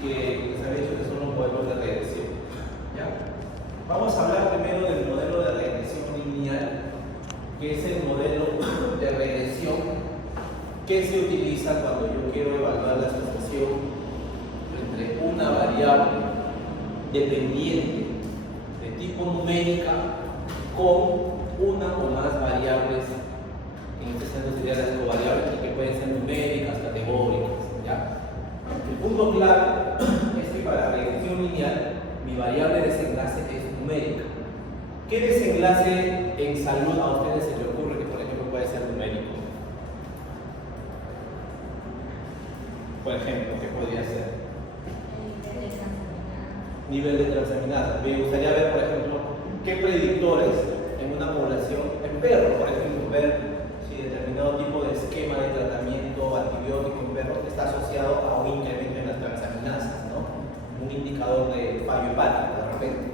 que les había dicho que son los modelos de regresión. ¿Ya? Vamos a hablar primero del modelo de regresión lineal, que es el modelo de regresión que se utiliza cuando yo quiero evaluar la asociación entre una variable dependiente de tipo numérica con una o más variables, en este caso serían las covariables que pueden ser numéricas, categóricas. ¿Ya? El punto clave es que para la regresión lineal mi variable de desenlace es numérica. ¿Qué desenlace en salud a ustedes se les ocurre que, por ejemplo, puede ser numérico? Por ejemplo, ¿qué podría ser? Nivel de transaminasa. Me gustaría ver, por ejemplo, qué predictores en una población, en perros, por ejemplo, ver si determinado tipo de esquema de tratamiento antibiótico en perros está asociado a un incremento en las transaminasas, ¿no? Un indicador de fallo hepático, de repente.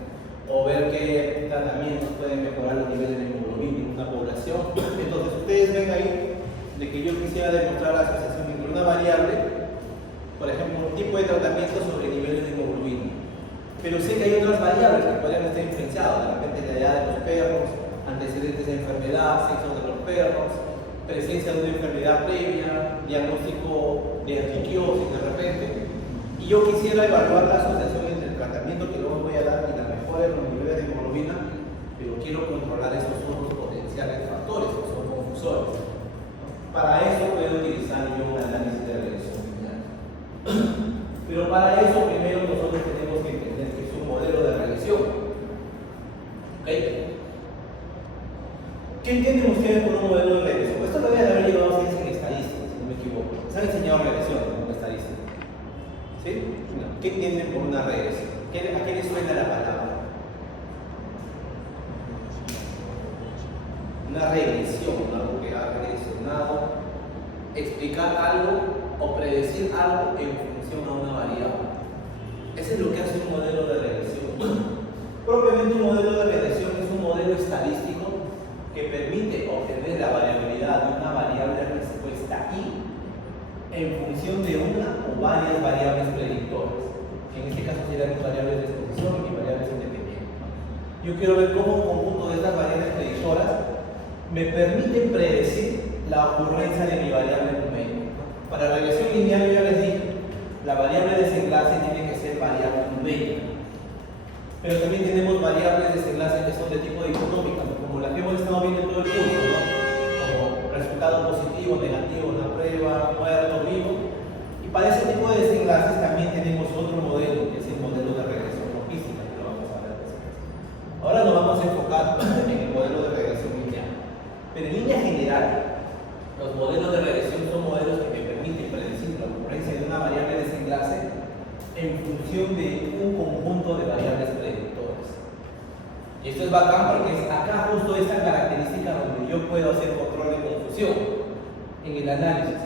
O ver qué tratamientos pueden mejorar los niveles de hemoglobina en una población. Entonces, ustedes ven ahí de que yo quisiera demostrar la asociación entre una variable, por ejemplo, un tipo de tratamiento sobre niveles de hemoglobina. Pero sé que hay otras variables que podrían estar influenciadas, de repente la edad de los perros, antecedentes de enfermedad, sexo de los perros, presencia de una enfermedad previa, diagnóstico de artriquiosis de repente. Y yo quisiera evaluar la asociación entre el tratamiento que luego voy a dar y la mejora de los niveles de hemoglobina, pero quiero controlar esos otros potenciales factores que son confusores. Para eso puedo utilizar yo un análisis de regresión lineal. Pero para eso primero nosotros tenemos que entender que es un modelo de regresión. ¿Ok? ¿Qué entienden ustedes por un modelo de regresión? Esto lo deben haber llevado ustedes en estadística, si no me equivoco. ¿Se han enseñado regresión en estadística? ¿Sí? No. ¿Qué entienden por una regresión? ¿A qué les suena la palabra? Una regresión, algo que ha regresionado, explicar algo o predecir algo en función a una variable. Eso es lo que hace un modelo de regresión. Propiamente un modelo de regresión es un modelo estadístico que permite obtener la variabilidad de una variable de respuesta I en función de una o varias variables predictoras, que en este caso serían mis variables de exposición y mis variables independientes. Yo quiero ver cómo un conjunto de estas variables predictoras me permiten predecir la ocurrencia de mi variable numérica. Para la regresión lineal yo ya les dije, la variable de desenlace tiene que ser variable numérica. Pero también tenemos variables de desenlace que son de tipo dicotómica, como las que hemos estado viendo en todo el curso, ¿no? Como resultado positivo, negativo en la prueba, muerto, vivo. Y para ese tipo de desenlaces también tenemos otro modelo, que es el modelo de regresión logística, que lo vamos a ver después. Ahora nos vamos a enfocar en el modelo de regresión lineal. Pero en línea general, los modelos de regresión son modelos que me permiten predecir la ocurrencia de una variable de desenlace en función de un conjunto de variables predictoras. Y esto es bacán porque es acá justo esta característica donde yo puedo hacer control de confusión en el análisis.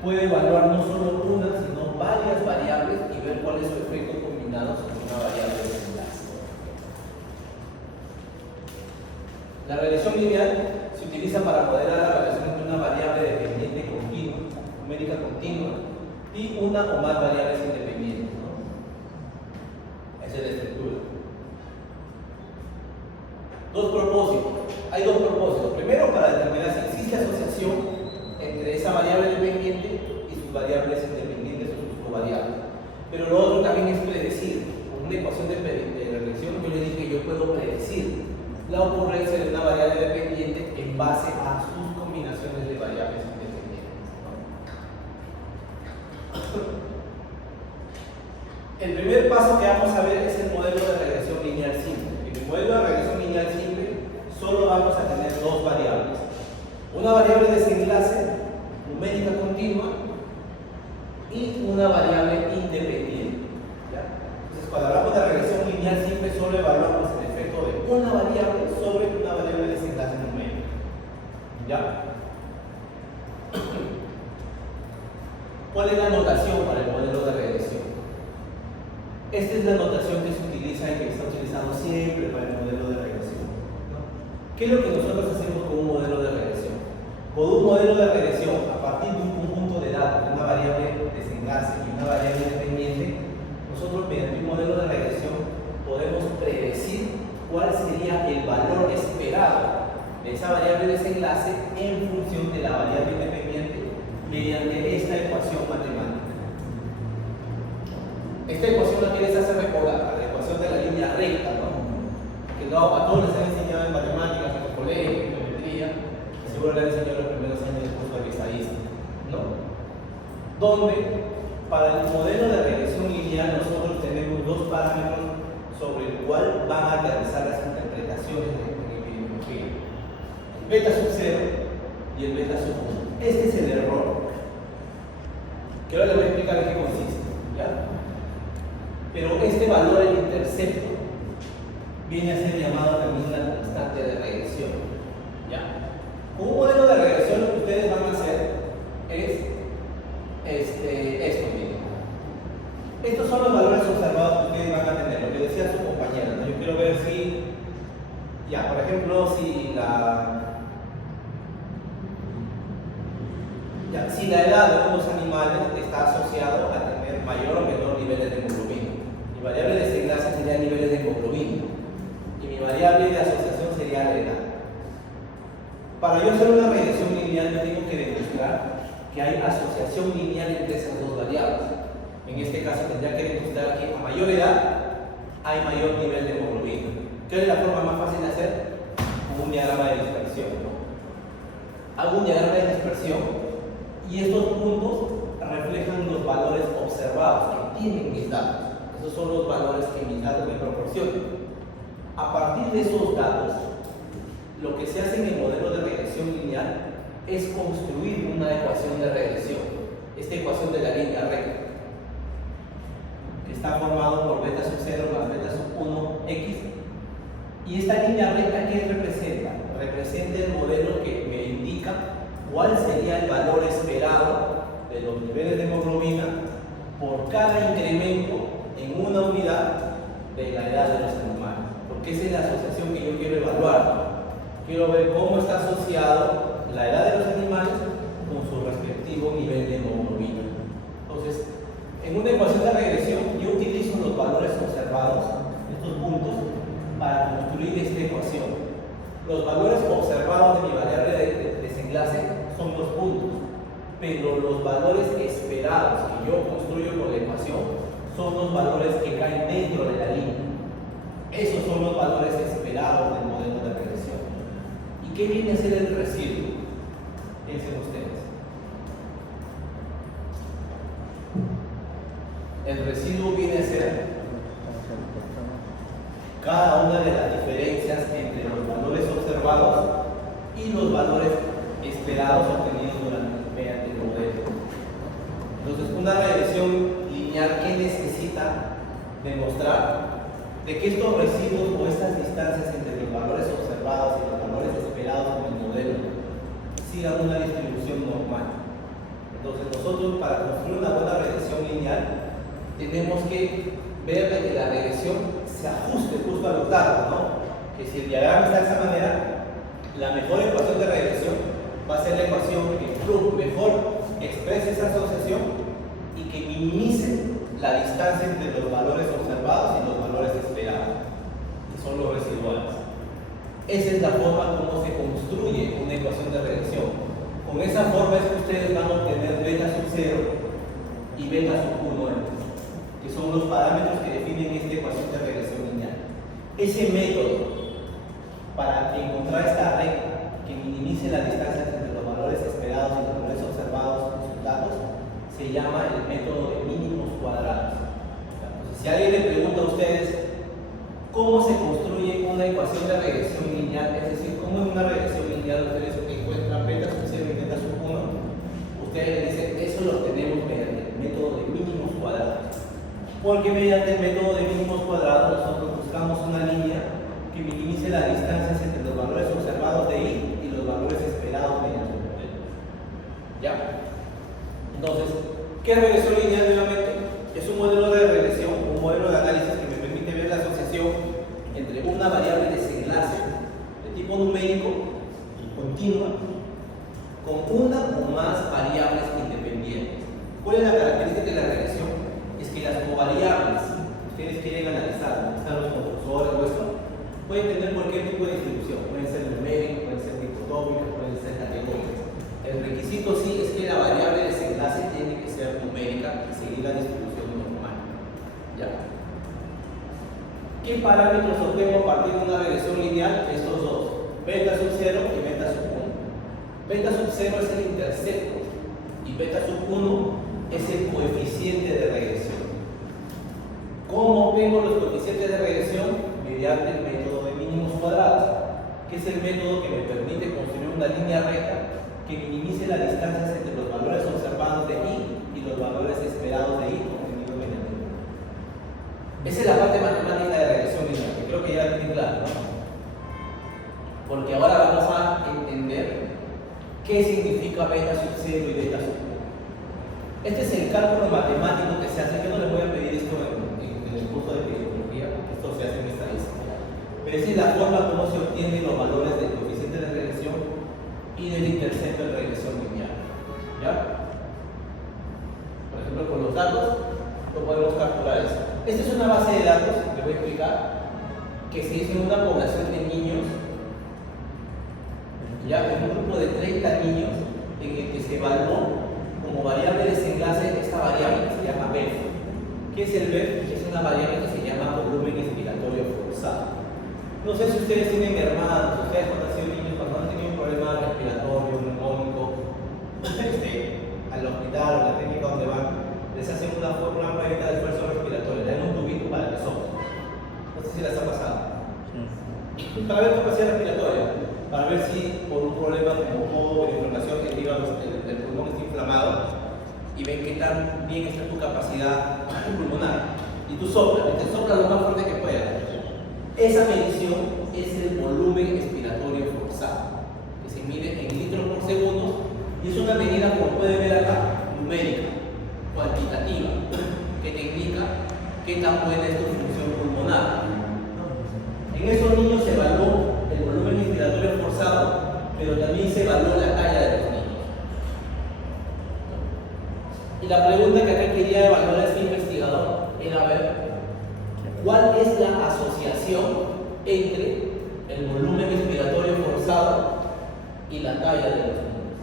Puedo evaluar no solo una, sino varias variables y ver cuál es su efecto combinado sobre una variable de desenlace. La regresión lineal se utiliza para modelar la relación entre una variable dependiente continua, numérica continua, y una o más variables independientes, ¿no? Esa es la estructura. Hay dos propósitos. Primero, para determinar si existe asociación entre esa variable dependiente y sus variables independientes o sus covariables. Pero lo otro también es predecir. Con una ecuación de regresión, yo le dije que yo puedo predecir la ocurrencia de una variable dependiente en base a sus combinaciones de variables independientes, ¿no? El primer paso que vamos a ver es el modelo de regresión lineal simple. En el modelo de regresión lineal simple solo vamos a tener dos variables. Una variable de desenlace numérica continua y una variable independiente. ¿Ya? Entonces, cuando hablamos de regresión lineal simple, solo evaluamos el efecto de una variable sobre una variable de desenlace numérica. ¿Ya? ¿Cuál es la notación para el modelo de regresión? Esta es la notación que se utiliza y que está utilizado siempre para el modelo de regresión, ¿no? ¿Qué es lo que nosotros hacemos con un modelo de regresión? Con un modelo de regresión, a partir de un conjunto de datos, una variable de desenlace y una variable independiente, de esa variable de desenlace en función de la variable independiente mediante esta ecuación matemática. Esta ecuación la quieres hacer recordar, la ecuación de la línea recta, ¿no? Que no, a todos les han enseñado en matemáticas, en el colegio, en geometría, seguro les han enseñado los primeros años del curso de estadística, ¿no? Donde para el modelo de regresión lineal nosotros tenemos dos parámetros sobre el cual van a aterrizar las interpretaciones de epidemiología: el beta sub 0 y el beta sub 1. Este es el error, que ahora les voy a explicar en qué consiste, ¿ya? Pero este valor, el intercepto, viene a ser llamado también la constante de regresión, ¿ya? Con un modelo de regresión lo que ustedes van a hacer es esto, miren. Estos son los valores observados que ustedes van a tener, lo que decía su compañera, ¿no? Yo quiero ver si, ya, por ejemplo, si la edad de unos animales está asociado a tener mayor o menor niveles de hemoglobina. Mi variable de desenlace sería niveles de hemoglobina y mi variable de asociación sería la edad. Para yo hacer una regresión lineal, yo tengo que demostrar que hay asociación lineal entre esas dos variables. En este caso tendría que demostrar que a mayor edad hay mayor nivel de hemoglobina. ¿Qué es la forma más fácil de hacer? Con un diagrama de dispersión, ¿no? Hago un diagrama de dispersión y estos puntos reflejan los valores observados que tienen mis datos. Esos son los valores que mis datos me proporcionan. A partir de esos datos, lo que se hace en el modelo de regresión lineal es construir una ecuación de regresión. Esta ecuación de la línea recta, que está formado por beta sub 0 más beta sub 1 x. Y esta línea recta, ¿qué representa? Representa el modelo que me indica cuál sería el valor esperado de los niveles de hemoglobina por cada incremento en una unidad de la edad de los animales. Porque esa es la asociación que yo quiero evaluar. Quiero ver cómo está asociado la edad de los animales con su respectivo nivel de hemoglobina. Entonces, en una ecuación de regresión, yo utilizo los valores observados, estos puntos, para construir esta ecuación. Los valores observados de mi variable de desenlace son los puntos, pero los valores esperados que yo construyo con la ecuación son los valores que caen dentro de la línea. Esos son los valores esperados del modelo de regresión. ¿Y qué viene a ser el residuo? Piensen ustedes. El residuo viene a ser cada una de las diferencias entre los valores observados y los valores esperados obtenidos mediante el modelo. Entonces, una regresión lineal, ¿qué necesita demostrar? De que estos residuos o estas distancias entre los valores observados y los valores esperados en el modelo sigan una distribución normal. Entonces, nosotros para construir una buena regresión lineal tenemos que ver de que la regresión se ajuste justo a los datos, ¿no? Que si el diagrama está de esa manera, la mejor ecuación de regresión va a ser la ecuación que mejor exprese esa asociación y que minimice la distancia entre los valores observados y los valores esperados, que son los residuales. Esa es la forma como se construye una ecuación de regresión. Con esa forma es que ustedes van a obtener beta sub 0 y beta sub 1, que son los parámetros que definen esta ecuación de regresión lineal. Ese método para encontrar esta recta que minimice la distancia entre los valores esperados y los valores observados en sus datos se llama el método de mínimos cuadrados. Entonces, si alguien le pregunta a ustedes cómo se construye una ecuación de regresión lineal, es decir, cómo en una regresión lineal ustedes encuentran beta sub 0 y beta sub 1, ustedes le dicen, eso lo obtenemos mediante el método de mínimos cuadrados. Porque mediante el método de mínimos cuadrados nosotros buscamos una línea que minimice las distancias entre los valores observados de I y los valores esperados mediante el modelo. ¿Ya? Entonces, ¿qué es regresión lineal nuevamente? Es un modelo de regresión, un modelo de análisis que me permite ver la asociación entre una variable de desenlace de tipo numérico y continua con una o más variables independientes. ¿Cuál es la característica de la regresión? Es que las covariables que ustedes quieren analizar, están los compulsores o esto, pueden tener cualquier tipo de distribución, pueden ser numéricos, pueden ser y seguir la distribución normal. ¿Ya? ¿Qué parámetros obtengo a partir de una regresión lineal? Estos dos, beta sub 0 y beta sub 1. Beta sub 0 es el intercepto y beta sub 1 es el coeficiente de regresión. ¿Cómo obtengo los coeficientes de regresión? Mediante el método de mínimos cuadrados, que es el método que me permite construir una línea recta que minimice las distancias entre los valores observados de I y los valores esperados de I obtenidos mediante I. Esa es la parte matemática de regresión lineal, que creo que ya es claro, ¿no? Porque ahora vamos a entender qué significa beta sub 0 y beta sub 1. Este es el cálculo matemático que se hace. Yo no les voy a pedir esto en el curso de tecnología, porque esto se hace en estadística. Pero esa es la forma como se obtienen los valores del coeficiente de regresión y del intercepto de regresión lineal. ¿Ya? Por ejemplo, con los datos lo podemos calcular eso. Esta es una base de datos, que voy a explicar, que se hizo en una población de niños, ya en un grupo de 30 niños, en el que se evaluó como variable de desenlace esta variable que se llama BEF. ¿Qué es el BEF? Es una variable que se llama volumen expiratorio forzado. No sé si ustedes tienen hermanos, ustedes cuando han sido niños, cuando han tenido un problema respiratorio, neumónico, al hospital o a la clínica donde van, les hacen una prueba de esfuerzo respiratorio, le dan un tubito para que soplen. No sé si les ha pasado. Para ver tu capacidad respiratoria, para ver si por un problema como moco o inflamación el hígado, el pulmón está inflamado, y ven qué tan bien está tu capacidad pulmonar. Y tú soplas, y te soplas lo más fuerte que puedas. Esa medición es el volumen expiratorio forzado, que se mide en litros por segundo, y es una medida, como pueden ver acá, numérica, cuantitativa, que te indica qué tan buena es tu función pulmonar. En esos niños se evaluó el volumen expiratorio forzado, pero también se evaluó la talla de los niños. Y la pregunta que acá quería evaluar este investigador era ver cuál es la asociación entre el volumen expiratorio forzado y la talla de los niños.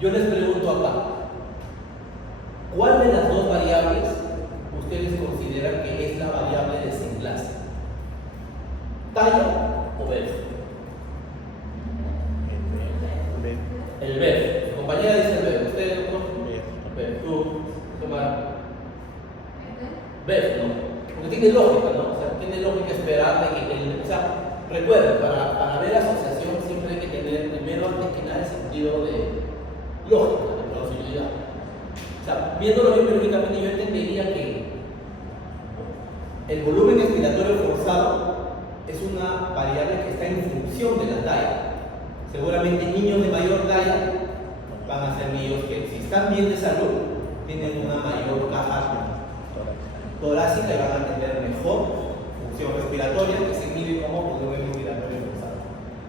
Yo les pregunto acá, ¿cuál de las dos variables ustedes consideran que es la variable de desenlace? ¿Talla o BEF? El BEF. Tu compañera dice el BEF. ¿Ustedes no? BEF. ¿Tú? Tomar. BEF, ¿no? Porque tiene lógica, ¿no? O sea, tiene lógica esperar de que o sea, recuerden, para ver la asociación siempre hay que tener primero, antes que nada, el sentido de lógica, de plausibilidad. O sea, viéndolo bien biológicamente, yo entendería que el volumen expiratorio forzado es una variable que está en función de la talla. Seguramente niños de mayor talla van a ser niños que, si están bien de salud, tienen una mayor caja torácica y van a tener mejor función respiratoria, que se mide como volumen expiratorio forzado.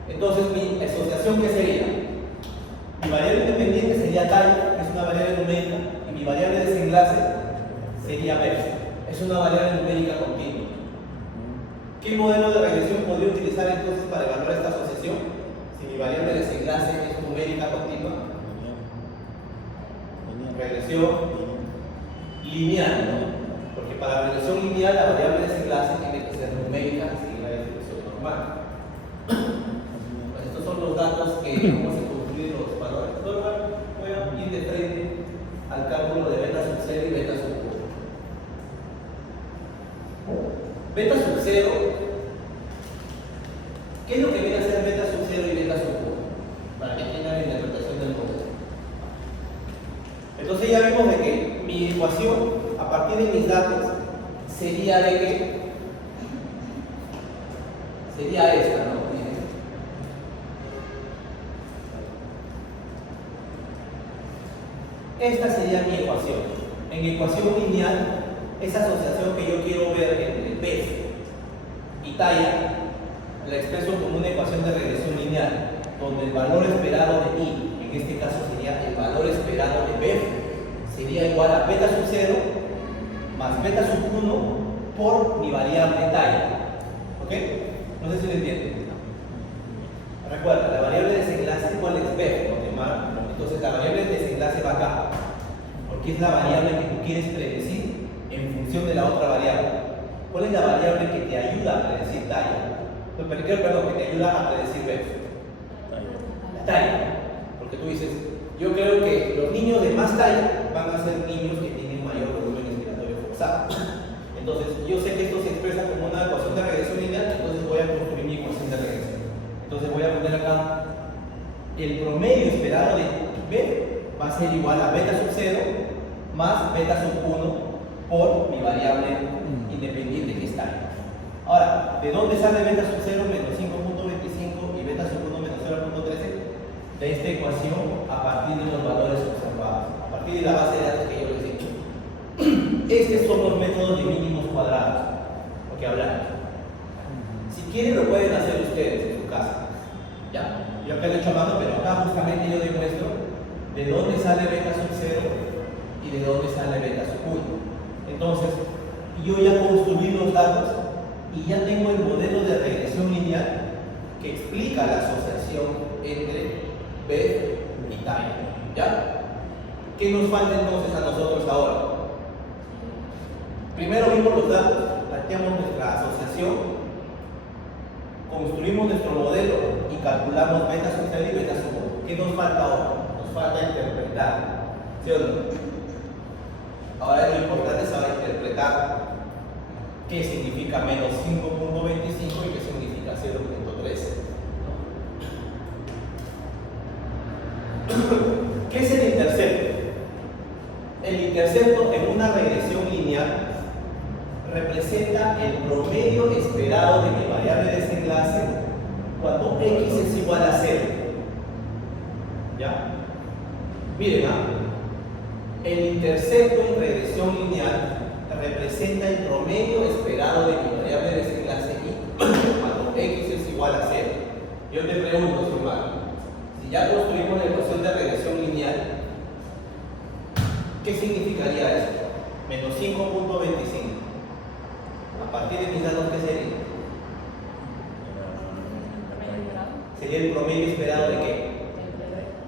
Entonces, mi asociación, ¿qué sería? Mi variable independiente sería talla, que es una variable numérica, y mi variable de desenlace sería BEF, es una variable numérica continua. ¿Qué modelo de regresión podría utilizar entonces para evaluar esta asociación? Si mi variable de desenlace es numérica continua, regresión lineal, ¿no? Porque para la regresión lineal la variable de desenlace tiene que ser numérica y seguir la distribución normal. Pues estos son los datos que vamos a construir los valores. Voy a ir de frente al cálculo de beta sub 0 y beta sub 1. Beta sub 0, ¿qué es lo que viene a ser beta sub 0 y beta sub 1? Para que tengan la interpretación del modelo. Entonces ya vimos de que mi ecuación a partir de mis datos sería de que sería esta, ¿no? Esta sería mi ecuación. En ecuación lineal, esa asociación que yo quiero ver entre BEF y talla, la expreso como una ecuación de regresión lineal, donde el valor esperado de I, en este caso sería el valor esperado de BEF, sería igual a beta sub 0 más beta sub 1 por mi variable talla. ¿Ok? No sé si lo entienden. Recuerda, la variable de desenlace igual es BEF, ¿no? Entonces la variable de desenlace va acá. ¿Ok? porque es la variable que tú quieres predecir en función de la otra variable. ¿Cuál es la variable que te ayuda a predecir talla? Perdón, que te ayuda a predecir peso. La talla. Porque tú dices, yo creo que los niños de más talla van a ser niños que tienen mayor volumen respiratorio forzado. Entonces, yo sé que esto se expresa como una ecuación de regresión lineal, entonces voy a construir mi ecuación de regresión. Entonces voy a poner acá el promedio esperado de B va a ser igual a beta sub 0 más beta sub 1 por mi variable independiente que está ahí. Ahora, ¿de dónde sale beta sub 0 menos 5.25 y beta sub 1 menos 0.13? De esta ecuación a partir de los valores observados, a partir de la base de datos que yo les he dicho. Estos son los métodos de mínimos cuadrados, lo que hablamos. Si quieren lo pueden hacer ustedes en su casa. ¿Ya? Yo acá lo he hecho a mano, pero acá justamente yo demuestro de dónde sale beta sub 0 y de dónde sale beta sub 1. Entonces, yo ya construí los datos y ya tengo el modelo de regresión lineal que explica la asociación entre B y talla. ¿Ya? ¿Qué nos falta entonces a nosotros ahora? Primero vimos los datos, planteamos nuestra asociación, construimos nuestro modelo y calculamos beta sub 0 y beta sub 1. ¿Qué nos falta ahora? Nos falta interpretar. ¿Sí o no? Ahora lo importante es saber interpretar qué significa menos 5.25 y qué significa 0.13. ¿Qué es el intercepto? El intercepto en una regresión lineal representa el promedio esperado de mi variable de desenlace cuando x es igual a 0. ¿Ya? Miren, el intercepto en regresión lineal representa el promedio esperado de mi variable de desenlace y cuando x es igual a 0. Yo te pregunto, su hermano, si ya construimos la ecuación de regresión lineal, ¿qué significaría eso? Menos 5.25. A partir de mis datos, ¿qué sería? Sería el promedio esperado de qué?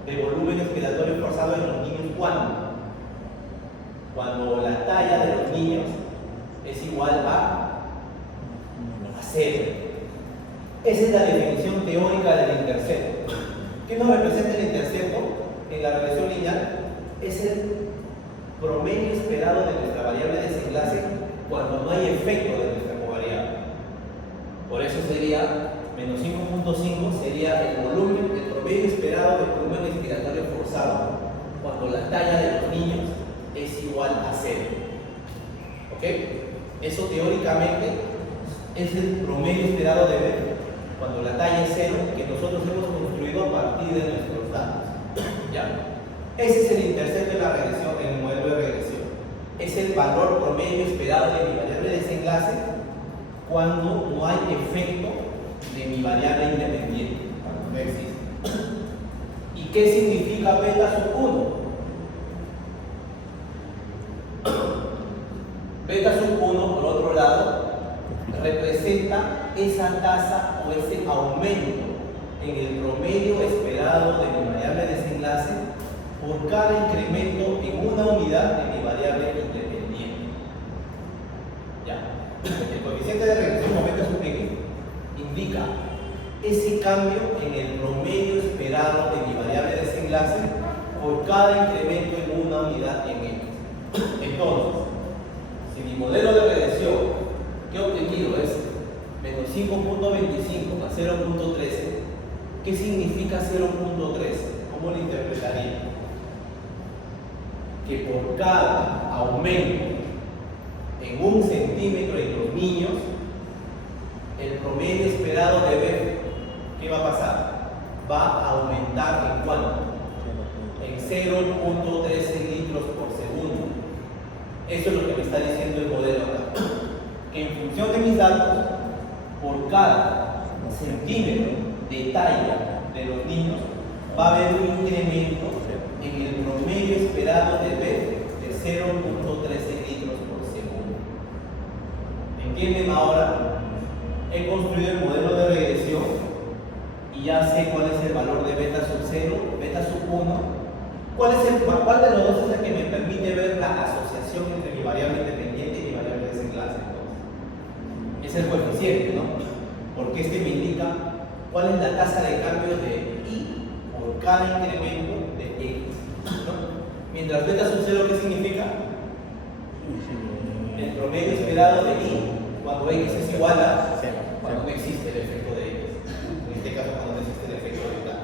De volumen respiratorio forzado en los niños. ¿Cuándo? Cuando la talla de los niños es igual a 0. Esa es la definición teórica del intercepto. ¿Qué nos representa el intercepto en la regresión lineal? Es el promedio esperado de nuestra variable de desenlace cuando no hay efecto de nuestra covariable. Por eso sería menos 5.5 sería el volumen, el promedio esperado del volumen respiratorio forzado cuando la talla de los niños es igual a 0. ¿Ok? Eso teóricamente es el promedio esperado de B cuando la talla es 0 que nosotros hemos construido a partir de nuestros datos. ¿Ya? Ese es el intercepto de la regresión, en el modelo de regresión. Es el valor promedio esperado de mi variable de desenlace cuando no hay efecto de mi variable independiente, cuando no existe. ¿Y qué significa beta sub 1? Beta sub 1, por otro lado, representa esa tasa o ese aumento en el promedio esperado de mi variable de desenlace por cada incremento en una unidad de mi variable independiente. ¿Ya? El coeficiente de regresión o beta sub x indica ese cambio en el promedio esperado de mi variable de desenlace por cada incremento en una unidad en x. Entonces, si mi modelo de regresión que he obtenido es menos 5.25 más 0.13, ¿qué significa 0.13? ¿Cómo lo interpretaría? Que por cada aumento en 1 centímetro en los niños, el promedio esperado de B, ¿qué va a pasar? Va a aumentar en cuánto? En 0.13 litros por segundo. Eso es lo que me está diciendo el modelo acá. Que en función de mis datos, por cada centímetro de talla de los niños, va a haber un incremento en el promedio esperado de B de 0.13 litros por segundo. ¿Entienden ahora? He construido el modelo de regresión y ya sé cuál es el valor de beta sub 0, beta sub 1. ¿Cuál de los dos es el que me permite ver coeficiente, ¿no? Porque este me indica cuál es la tasa de cambio de I por cada incremento de X, ¿no? Mientras beta sub 0, ¿qué significa? El promedio esperado de I cuando X es igual a 0, cuando no existe el efecto de X. En este caso, cuando no existe el efecto de beta.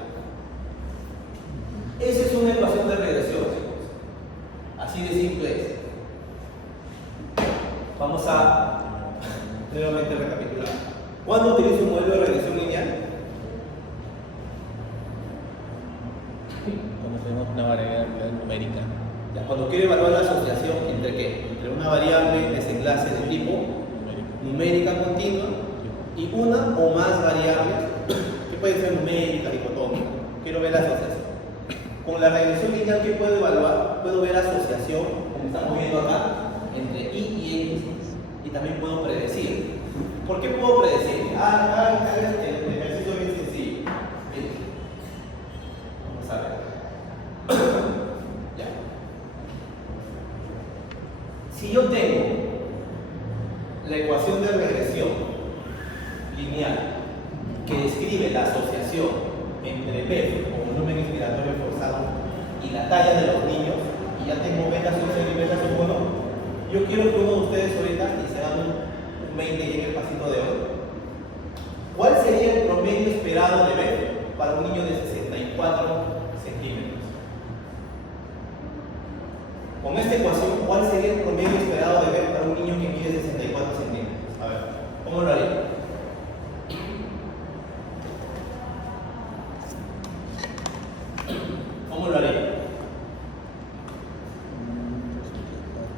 Esa es una ecuación de regresión, chicos. Así de simple es. Vamos a nuevamente recapitular. ¿Cuándo utilizo un modelo de regresión lineal? Cuando tenemos una variable numérica. Ya, cuando quiero evaluar la asociación entre qué? Entre una variable desenlace de tipo numérica continua y una o más variables que pueden ser numéricas, dicotómicas. Quiero ver la asociación. Con la regresión lineal, ¿qué puedo evaluar? Puedo ver asociación, como estamos viendo acá, entre I y X, y también puedo predecir. ¿Por qué puedo predecir? El ejercicio es bien sencillo. Miren. Vamos a ver. Ya. Si yo tengo la ecuación de regresión lineal que describe la asociación entre B como volumen inspiratorio forzado y la talla de los niños, y ya tengo beta sub 0 y beta sub 1, yo quiero que uno de ustedes ahorita, y se hagan un 20 y en el pasito de hoy, ¿cuál sería el promedio esperado de B para un niño de 64 centímetros? Con esta ecuación, ¿cuál sería el promedio esperado de B para un niño que mide 64 centímetros? A ver, ¿cómo lo haría? ¿Cómo lo haría?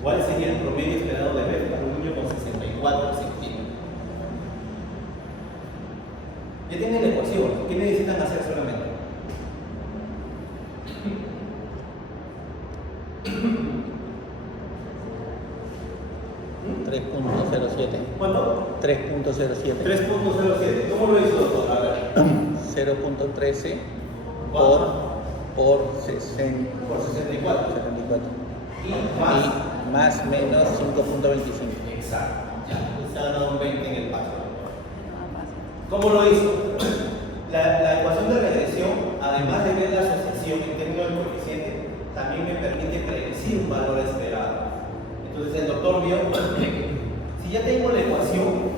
¿Cuál sería el promedio esperado de B para un niño con 64 centímetros? Ya tienen la ecuación. ¿Qué necesitan hacer solamente? $3.07. ¿Cuánto? 3.07. 3.07. ¿Cómo lo hizo, doctor? A ver. 0.13 por 60, Por 64. 74. Y más. Y más menos 5.25. Exacto. Ya. Usted ha dado un 20 en el paso. ¿Cómo lo hizo? La ecuación de regresión, además de ver la asociación en términos del coeficiente, también me permite predecir un valor esperado. Entonces el doctor vio que si ya tengo la ecuación,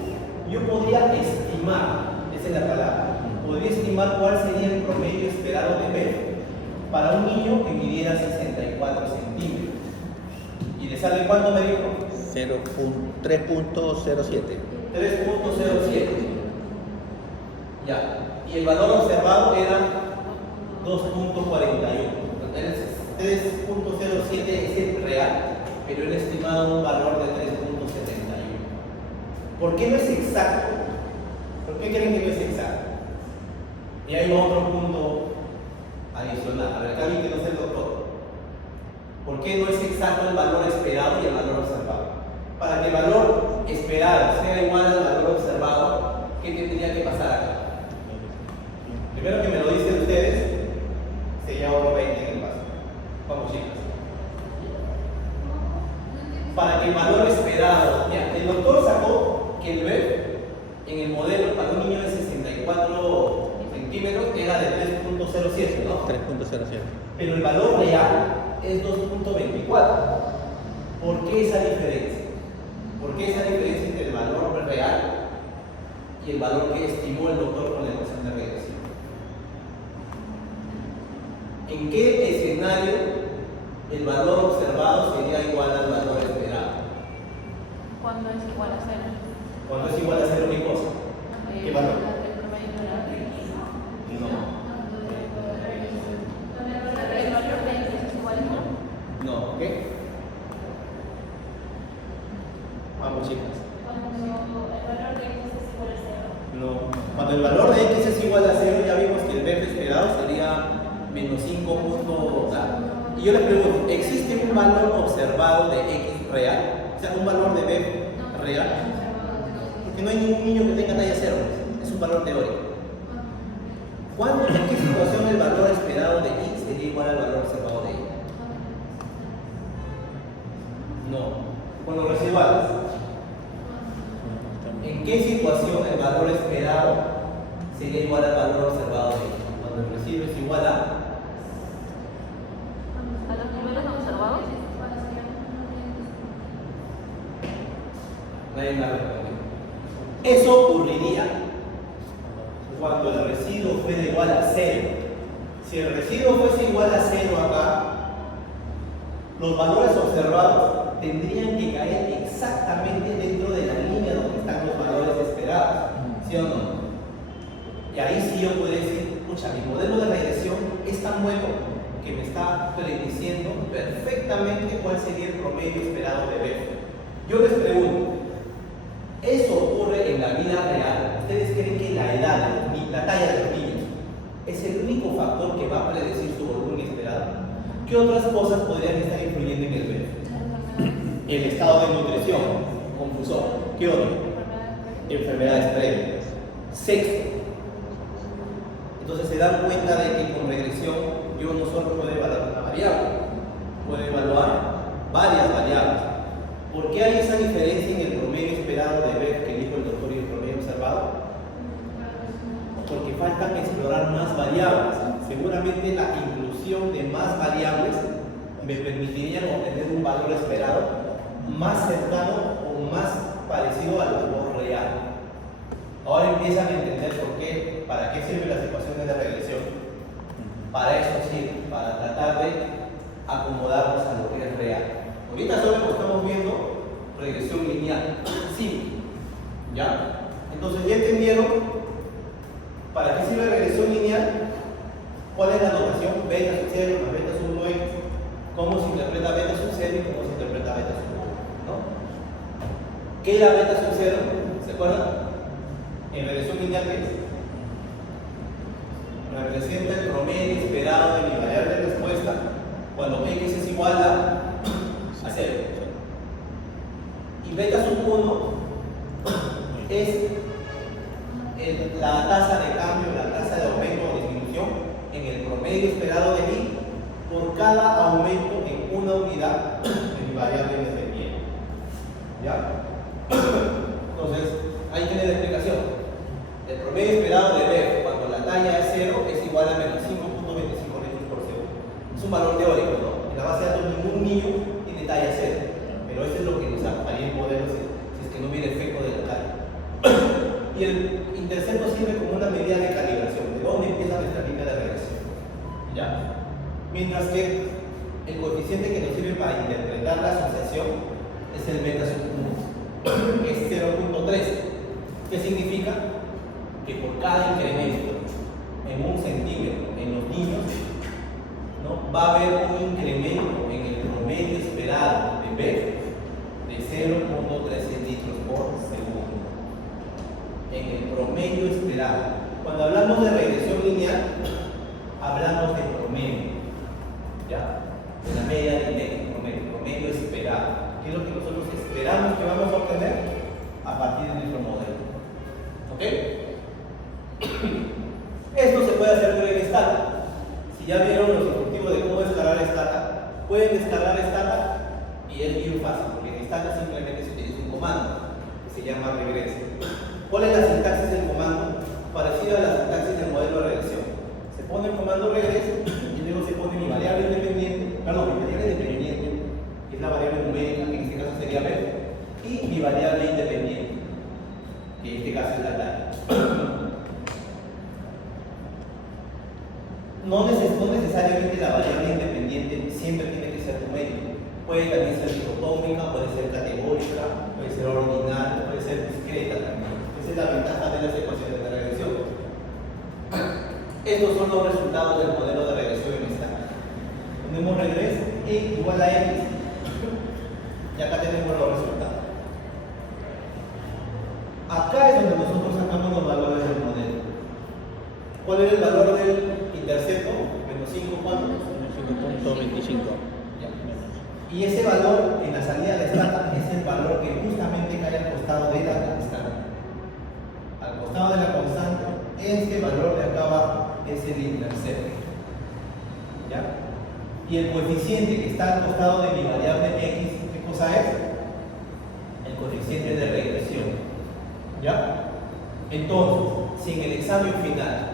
yo podría estimar, esa es la palabra, podría estimar cuál sería el promedio esperado de B para un niño que midiera 64 centímetros. ¿Y le sale cuánto me dijo? 3.07. 3.07. Ya. Y el valor observado era 2.41. El 3.07 es el real, pero él ha estimado un valor de 3.71. ¿Por qué no es exacto? ¿Por qué creen que no es exacto? Y hay otro punto adicional. A ver, acá alguien que no sea el doctor. ¿Por qué no es exacto el valor esperado y el valor observado? Para que el valor esperado sea igual al valor observado, ¿qué tendría que pasar acá? Primero que me lo dicen ustedes, sería oro 20 en el paso. Vamos, chicas. Para que el valor esperado, ya, el doctor sacó que el B en el modelo para un niño de 64 centímetros era de 3.07, ¿no? 3.07. Pero el valor real es 2.24. ¿Por qué esa diferencia? ¿Por qué esa diferencia entre el valor real y el valor que estimó el doctor con la ecuación de regresión? ¿En qué escenario el valor observado sería igual al valor esperado? Cuando es igual a 0. Cuando es igual a 0, ¿qué cosa? ¿Qué valor? El promedio de la X. No. El valor de X es igual a 1. No, ¿ok? Vamos, chicas. Cuando el valor de X es igual a 0. No. Cuando el valor de X es igual a 0, ya vimos que el B esperado sería menos 5 puntos. Y yo les pregunto, ¿existe un valor observado de X real? O sea, un valor de B real. Porque no hay ningún niño que tenga talla 0, es un valor teórico. ¿En qué situación el valor esperado de Y sería igual al valor observado de Y? No. Con los residuales. ¿En qué situación el valor esperado sería igual al valor observado de x? Cuando el residuo es igual a... ¿A los niveles observados? Nadie me ha respondido. Eso ocurriría cuando el residuo fuera igual a 0. Si el residuo fuese igual a 0 acá, los valores observados tendrían que caer exactamente dentro de la línea donde están los valores esperados, ¿sí o no? Y ahí sí yo podría decir, escucha, mi modelo de regresión es tan bueno que me está prediciendo perfectamente cuál sería el promedio esperado de B. Yo les pregunto, ¿eso ocurre en la vida real? ¿Ustedes creen que la edad de los niños, la talla de los niños, es el único factor que va a predecir su volumen esperado? ¿Qué otras cosas podrían estar influyendo en el B? El estado de nutrición, confusor. ¿Qué otro? Enfermedades previas. Sexo. Entonces se dan cuenta de que con regresión yo no solo puedo evaluar una variable, puedo evaluar varias variables. ¿Por qué hay esa diferencia en el promedio esperado de B que dijo el doctor y el promedio observado? Porque faltan explorar más variables. Seguramente la inclusión de más variables me permitirían obtener un valor esperado más cercano o más parecido al valor real. Ahora empiezan a entender por qué, para qué sirven las ecuaciones de regresión. Para eso sirve, para tratar de acomodarnos a lo que es real. Ahorita solo estamos viendo regresión lineal, simple. ¿Ya? Entonces, ¿ya entendieron para qué sirve regresión lineal? ¿Cuál es la notación? Beta sub 0 más beta sub 1x. ¿Cómo se interpreta beta sub 0 y cómo se interpreta beta sub 1? ¿No? ¿Qué era beta sub 0? ¿Se acuerdan? En regresión lineal, ¿qué es? Representa el promedio esperado de mi variable de respuesta cuando x es igual a 0. Y beta sub 1 es la tasa de cambio, la tasa de aumento o disminución en el promedio esperado de mí por cada aumento en una unidad de mi variable independiente. ¿Ya? Entonces, ahí tiene la explicación. El promedio esperado de B cuando la talla es 0 es igual a menos 5.25 litros por segundo. Es un valor teórico, ¿no? En la base de datos ningún niño tiene talla 0, pero eso es lo que nos acompaña en modelos si es que no hubiera efecto de la talla. Y el intercepto sirve como una medida de calibración, de dónde empieza nuestra línea de regresión. ¿Ya? Mientras que el coeficiente que nos sirve para interpretar la asociación es el beta sub 1, que es 0.13. ¿Qué significa? Que por cada incremento en 1 centímetro en los niños, ¿no? Va a haber un incremento en el promedio esperado de B de 0.13 litros por segundo. En el promedio esperado. Cuando hablamos de regresión lineal, hablamos de promedio, ¿ya? De la media del index, promedio esperado. ¿Qué es lo que nosotros esperamos que vamos a obtener a partir de nuestro modelo? ¿Ok? Esto se puede hacer con el Stata. Si ya vieron los instructivos de cómo descargar Stata, pueden descargar Stata y es bien fácil, porque en Stata simplemente se utiliza un comando que se llama regreso. ¿Cuál es la sintaxis del comando? Parecida a la sintaxis del modelo de regresión. Se pone el comando regreso y luego se pone mi variable independiente, perdón, mi variable dependiente, que es la variable numérica, que en este caso sería B, y mi variable independiente, que en este caso es la talla. No necesariamente la variable independiente siempre tiene que ser numérica. Puede también ser dicotómica, puede ser categórica, puede ser ordinal, puede ser discreta también. Esa es la ventaja de las ecuaciones de regresión. Estos son los resultados del modelo de regresión en esta. Tenemos regreso y igual a x. Y acá tenemos los resultados. Acá es donde nosotros sacamos los valores del modelo. ¿Cuál es el valor del intercepto? Menos 5, ¿cuánto? 5.25. Y ese valor en la salida de Stata es el valor que justamente cae al costado de la constante. Al costado de la constante, este valor de acá abajo es el intercepto. ¿Ya? Y el coeficiente que está al costado de mi variable x, ¿qué cosa es? El coeficiente de regresión. ¿Ya? Entonces, si en el examen final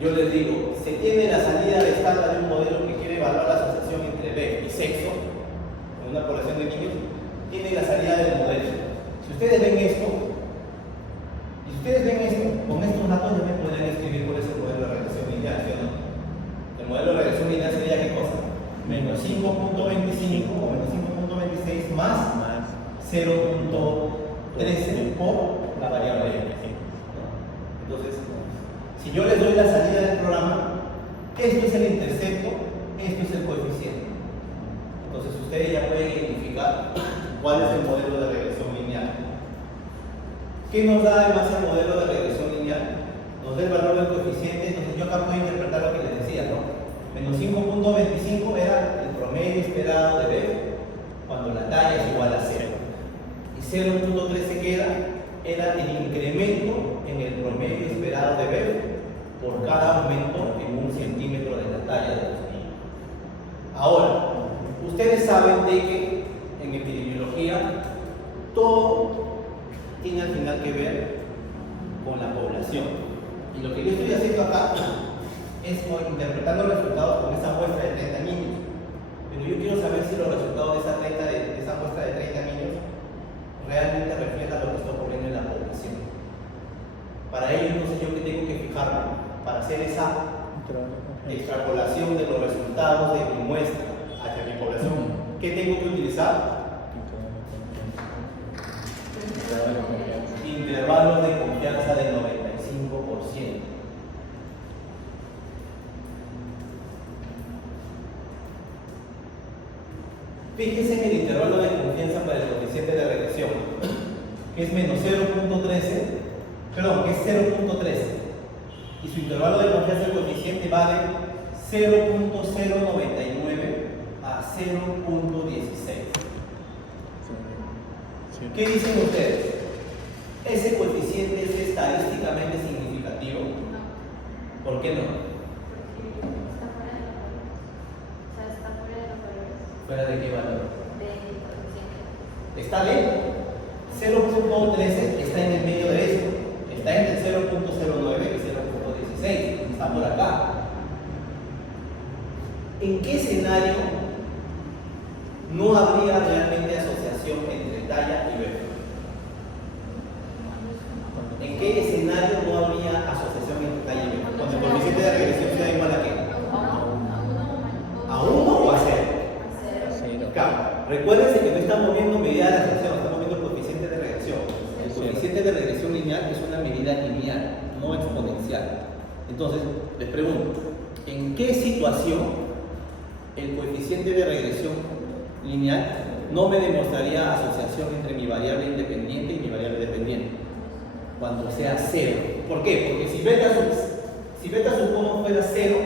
yo les digo, se tiene la salida de estándar de un modelo que quiere evaluar la asociación entre B y sexo, en una población de niños, tiene la salida del modelo. Si ustedes ven esto, con estos datos ya me podrían escribir cuál es el modelo de regresión lineal, ¿sí o no? El modelo de regresión lineal sería ¿qué cosa? Menos 5.25 o menos 5.26 más 0.13 por la variable x. Entonces, si yo les doy la salida del programa, esto es el intercepto, esto es el coeficiente. Entonces ustedes ya pueden identificar cuál es el modelo de regresión lineal. ¿Qué nos da además el modelo de regresión lineal? Nos da el valor del coeficiente. Entonces yo acá puedo interpretar lo que les decía, ¿no? Menos 5.25 era el promedio esperado de B cuando la talla es igual a 0. Y 0.13 que era el incremento en el promedio esperado de B por cada aumento en 1 centímetro de la talla de los niños. Ahora, ustedes saben de que en epidemiología todo tiene al final que ver con la población. Y lo que yo estoy haciendo acá es interpretando los resultados con esa muestra de 30 niños. Pero yo quiero saber si los resultados de esa muestra de 30 niños realmente reflejan lo que está ocurriendo en la población. Para ello, entonces, ¿yo qué tengo que fijarme? Para hacer esa extrapolación de los resultados de mi muestra hacia mi población, ¿qué tengo que utilizar? Intervalos de confianza del 95%. Fíjense en el intervalo de confianza para el coeficiente de regresión, que es menos 0.13, perdón, que es 0.13. Y su intervalo de confianza del coeficiente va de 0.099 a 0.16. ¿Qué dicen ustedes? ¿Ese coeficiente es estadísticamente significativo? ¿Por qué no? ¿Fuera de qué valor? Está dentro. 0.13 está en el medio de esto. Está entre 0.09 y 0.16. Está por acá. ¿En qué escenario no habría realmente asociación entre talla y B? ¿En qué escenario no habría asociación entre talla y B? Cuando el coeficiente de regresión sea igual a qué? ¿A 1 o a 0? Claro. Recuérdense que no estamos viendo medida de asociación, estamos viendo el coeficiente de regresión. El coeficiente de regresión lineal es una medida lineal, no exponencial. Entonces, les pregunto, ¿en qué situación el coeficiente de regresión lineal no me demostraría asociación entre mi variable independiente y mi variable dependiente? Cuando sea 0. ¿Por qué? Porque si beta sub 1 fuera 0,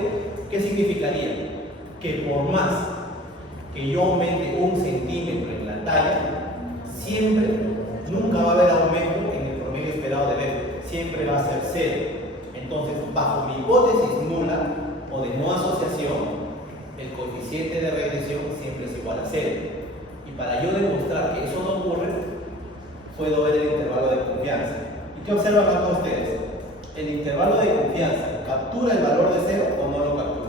¿qué significaría? Que por más que yo aumente 1 centímetro en la talla, siempre, nunca va a haber aumento en el promedio esperado de B, siempre va a ser 0. Entonces, bajo mi hipótesis nula o de no asociación, el coeficiente de regresión siempre es igual a 0. Y para yo demostrar que eso no ocurre, puedo ver el intervalo de confianza. ¿Y qué observan acá ustedes? El intervalo de confianza, ¿captura el valor de 0 o no lo captura?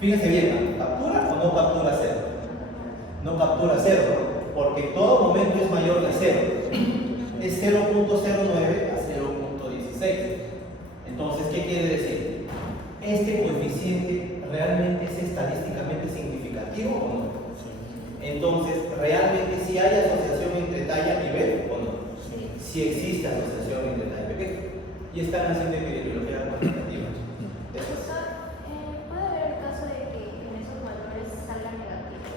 Fíjense bien, ¿captura o no captura 0? No captura 0, porque todo momento es mayor que 0. Es 0.09 a 0.16. Entonces, ¿qué quiere decir? ¿Este coeficiente realmente es estadísticamente significativo o no? Entonces, ¿realmente sí hay asociación entre talla y B o no? Sí existe asociación entre talla y B. Y están haciendo epidemiología cuantitativa. ¿Puede haber el caso de que en esos valores salgan negativos?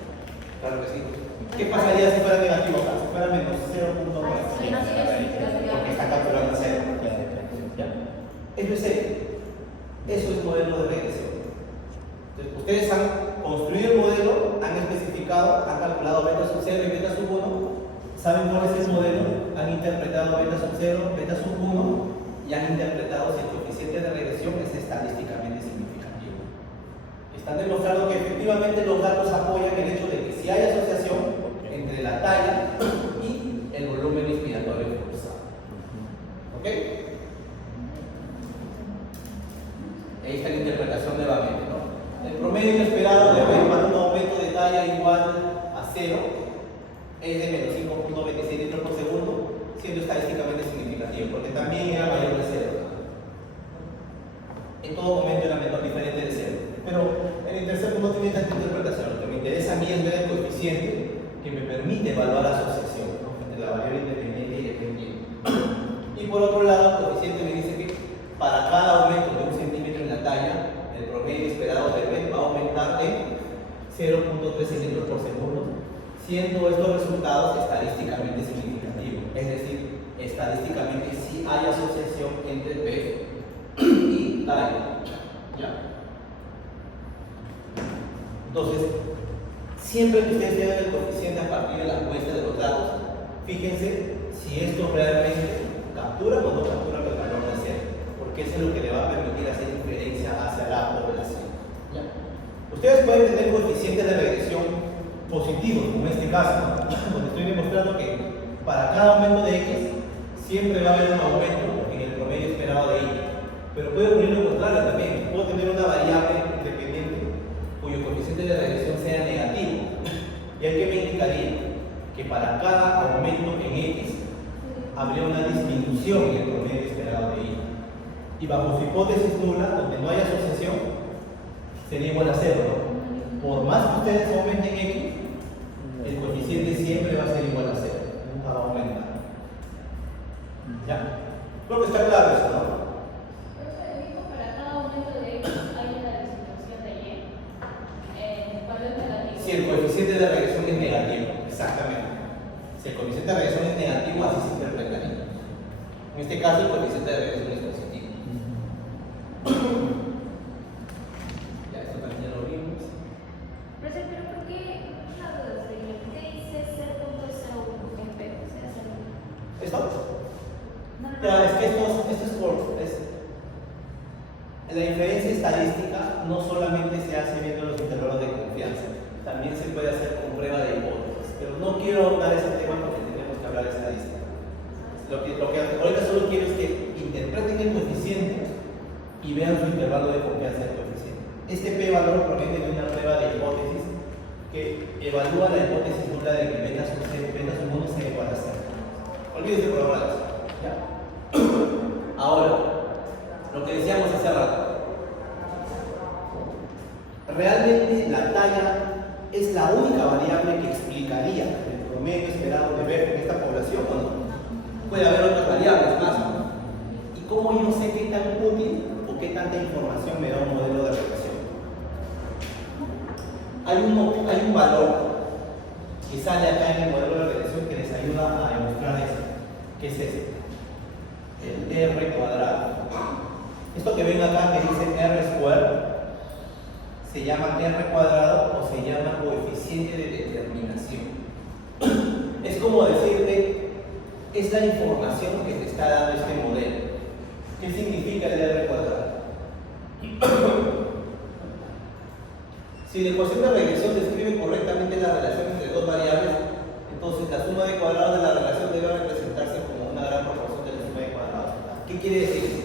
Claro que sí. ¿Qué pasaría si fuera negativo acá? Si fuera menos 0.9. Porque está capturando 0. ¿Ya? Eso es serio. Eso es modelo de regresión. Entonces, ustedes han construido el modelo, han especificado, han calculado beta sub 0 y beta sub 1. ¿Saben cuál es el modelo? Han interpretado beta sub 0, beta sub 1 y han interpretado si el coeficiente de regresión es estadísticamente significativo. Están demostrando que efectivamente los datos apoyan el hecho de que si hay asociación entre la talla y el volumen inspiratorio forzado. 0 es de menos 5.26 litros por segundo, siendo estadísticamente significativo, porque también era mayor de 0. En todo momento era menor diferente de 0. Pero en el tercer punto tiene tanta interpretación. Lo que me interesa a mí es ver el coeficiente que me permite evaluar la asociación, ¿no?, entre la variable independiente y dependiente. Y por otro lado, el coeficiente me dice que para cada aumento de 1 centímetro en la talla, el promedio esperado de B va a aumentar en 0.13 litros por segundo, siendo estos resultados estadísticamente significativos. Es decir, estadísticamente sí hay asociación entre B y talla. ¿Ya? Entonces, siempre que ustedes vean el coeficiente a partir de la muestra de los datos, fíjense si esto realmente captura o no captura el valor de 0, porque eso es lo que le va a permitir hacer inferencia hacia la población. ¿Ya? Ustedes pueden tener coeficientes de regresión positivos, como en este caso, donde estoy demostrando que para cada aumento de X siempre va a haber un aumento en el promedio esperado de Y. Pero puede ocurrir lo contrario también. Puedo tener una variable independiente cuyo coeficiente de regresión sea negativo. ¿Y el que me indicaría? Que para cada aumento en X habría una disminución en el promedio esperado de Y. Y bajo su hipótesis nula, donde no hay asociación, sería igual a 0, ¿no? Por más que ustedes aumenten X, el coeficiente siempre va a ser igual a 0, nunca va a aumentar. ¿Ya? Creo que está claro eso, ¿no? Para cada aumento de X hay una disminución de Y. Cuando es negativo. Si el coeficiente de regresión es negativo, exactamente. Si el coeficiente de regresión es negativo, así se interpretaría. En este caso, el coeficiente de regresión es positivo. Ya, esto también ya lo vimos. Profesor, pero ¿por qué una duda? ¿Por qué dice 0.01 en P? O sea, 0. ¿Esto? No, no, Ya, no. es que esto es por... La inferencia estadística no solamente se hace viendo los intervalos de confianza, también se puede hacer con prueba de hipótesis, pero no quiero ahondar ese tema porque tenemos que hablar de estadística. Lo que ahorita solo quiero es que interpreten el coeficiente y vean su intervalo de confianza del coeficiente. Este p-valor proviene de una prueba de hipótesis que evalúa la hipótesis nula de que beta sub 1 sea igual a 0. Olvídense por ahora de eso. ¿Ya? Ahora, lo que decíamos hace rato. Realmente la talla es la única variable que explicaría el promedio esperado de ver en esta población, ¿o no? Puede haber otras variables más, ¿no? ¿Y cómo yo sé qué tan útil o qué tanta información me da un modelo de regresión? Hay un valor que sale acá en el modelo de regresión que les ayuda a demostrar esto, que es este, el R cuadrado. Esto que ven acá que dice R square se llama R cuadrado o se llama coeficiente de determinación. Es como decirte, es la información que te está dando este modelo. ¿Qué significa el R cuadrado? Si la ecuación de regresión describe correctamente la relación entre dos variables, entonces la suma de cuadrados de la relación debe representarse como una gran proporción de la suma de cuadrados. ¿Qué quiere decir?